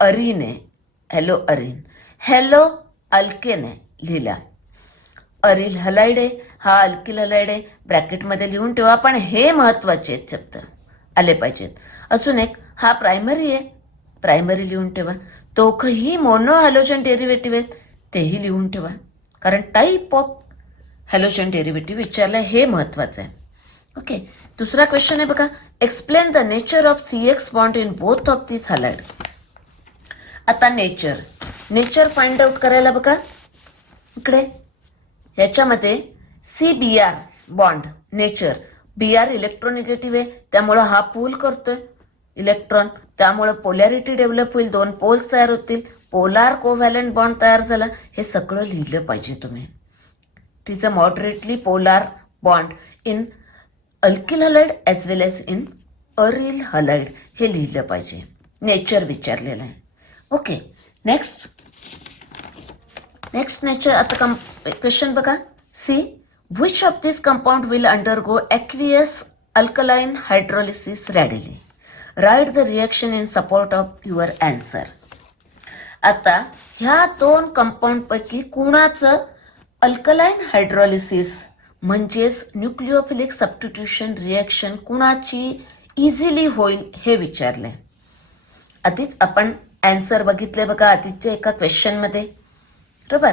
अरीन आहे, हॅलो अरीन. हॅलो अल्केन आहे लिहिला. अरिल हलाइड आहे, हा अल्किल हलाइड आहे, ब्रॅकेटमध्ये लिहून ठेवा. पण हे महत्वाचे आहेत शब्द आले पाहिजेत. अजून एक, हा प्रायमरी आहे, प्रायमरी लिहून ठेवा. दोघंही मोनो हॅलोजन डेरिव्हेटिव्ह आहेत, तेही लिहून ठेवा. कारण टाईप ऑफ हॅलोजन डेरिव्हेटिव्ह विचारलं, हे महत्वाचं आहे. ओके, दुसरा क्वेश्चन आहे बघा. Explain the nature of CX bond in both of this halide. आता नेचर फाइंड आउट करायला बघा इकडे. ह्याच्यामध्ये CBr बॉन्ड नेचर, BR इलेक्ट्रोनिगेटिव्ह आहे, त्यामुळं हा पूल करतोय इलेक्ट्रॉन, त्यामुळं पोलॅरिटी डेव्हलप होईल, 2 पोल्स तयार होतील, पोलार कोव्हॅलंट बॉन्ड तयार झाला. हे सगळं लिहिलं पाहिजे तुम्ही. तिचं moderately polar bond in alkyl halide as well as in aryl halide, हे लिहिलं पाहिजे. नेचर विचारलेलं आहे. Okay, next nature. आता क्वेश्चन बघा. See, which of this compound will undergo aqueous alkaline hydrolysis readily. Write the reaction in support of your answer. आता ह्या 2 कंपाऊंडपैकी कुणाचं अल्कलाइन हायड्रोलिसिस म्हणजेच न्यूक्लिओफिलिक सबस्टिट्यूशन रिॲक्शन कुणाची इझिली होईल हे विचारलंय. आधीच आपण अँसर बघितले बघा आधीच्या एका क्वेश्चनमध्ये, बरोबर.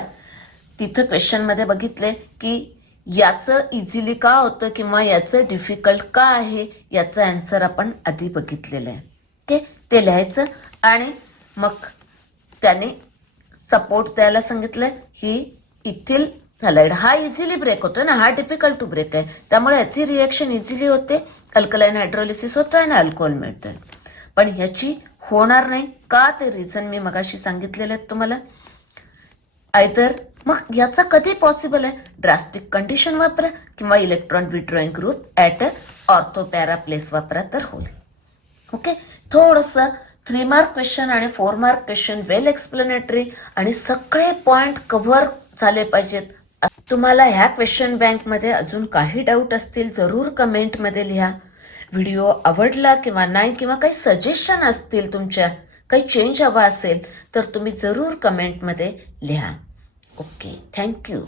तिथं क्वेश्चनमध्ये बघितले की याचं इझिली का होतं किंवा याचं डिफिकल्ट का आहे, याचं अँसर आपण आधी बघितलेलं आहे. ओके, ते लिहायचं आणि मग त्याने सपोर्ट द्यायला सांगितलं. ही इथिल हलाइड हा इझिली ब्रेक होतो ना, हा डिफिकल्ट टू ब्रेक आहे, त्यामुळे याची रिॲक्शन इझिली होते, अल्कलाइन हायड्रोलिसिस होतं आणि अल्कोहोल मिळतंय. पण ह्याची होणार नाही का, ते रिझन मी मगाशी सांगितलेलं आहे तुम्हाला. आयदर मग याचा कधी पॉसिबल आहे, ड्रास्टिक कंडिशन वापरा किंवा electron withdrawing group at ortho para place वापरा तर होईल. ओके, थोडंसं 3 मार्क क्वेश्चन आणि 4 मार्क क्वेश्चन वेल एक्सप्लेनेटरी आणि सगळे पॉइंट कव्हर झाले पाहिजेत. तुम्हाला ह्या क्वेश्चन बँकमध्ये अजून काही डाऊट असतील जरूर कमेंटमध्ये लिहा. व्हिडिओ आवडला किंवा नाही, किंवा काही सजेशन असतील तुमच्या, काही चेंज हवा असेल तर तुम्ही जरूर कमेंटमध्ये लिहा. Okay, thank you.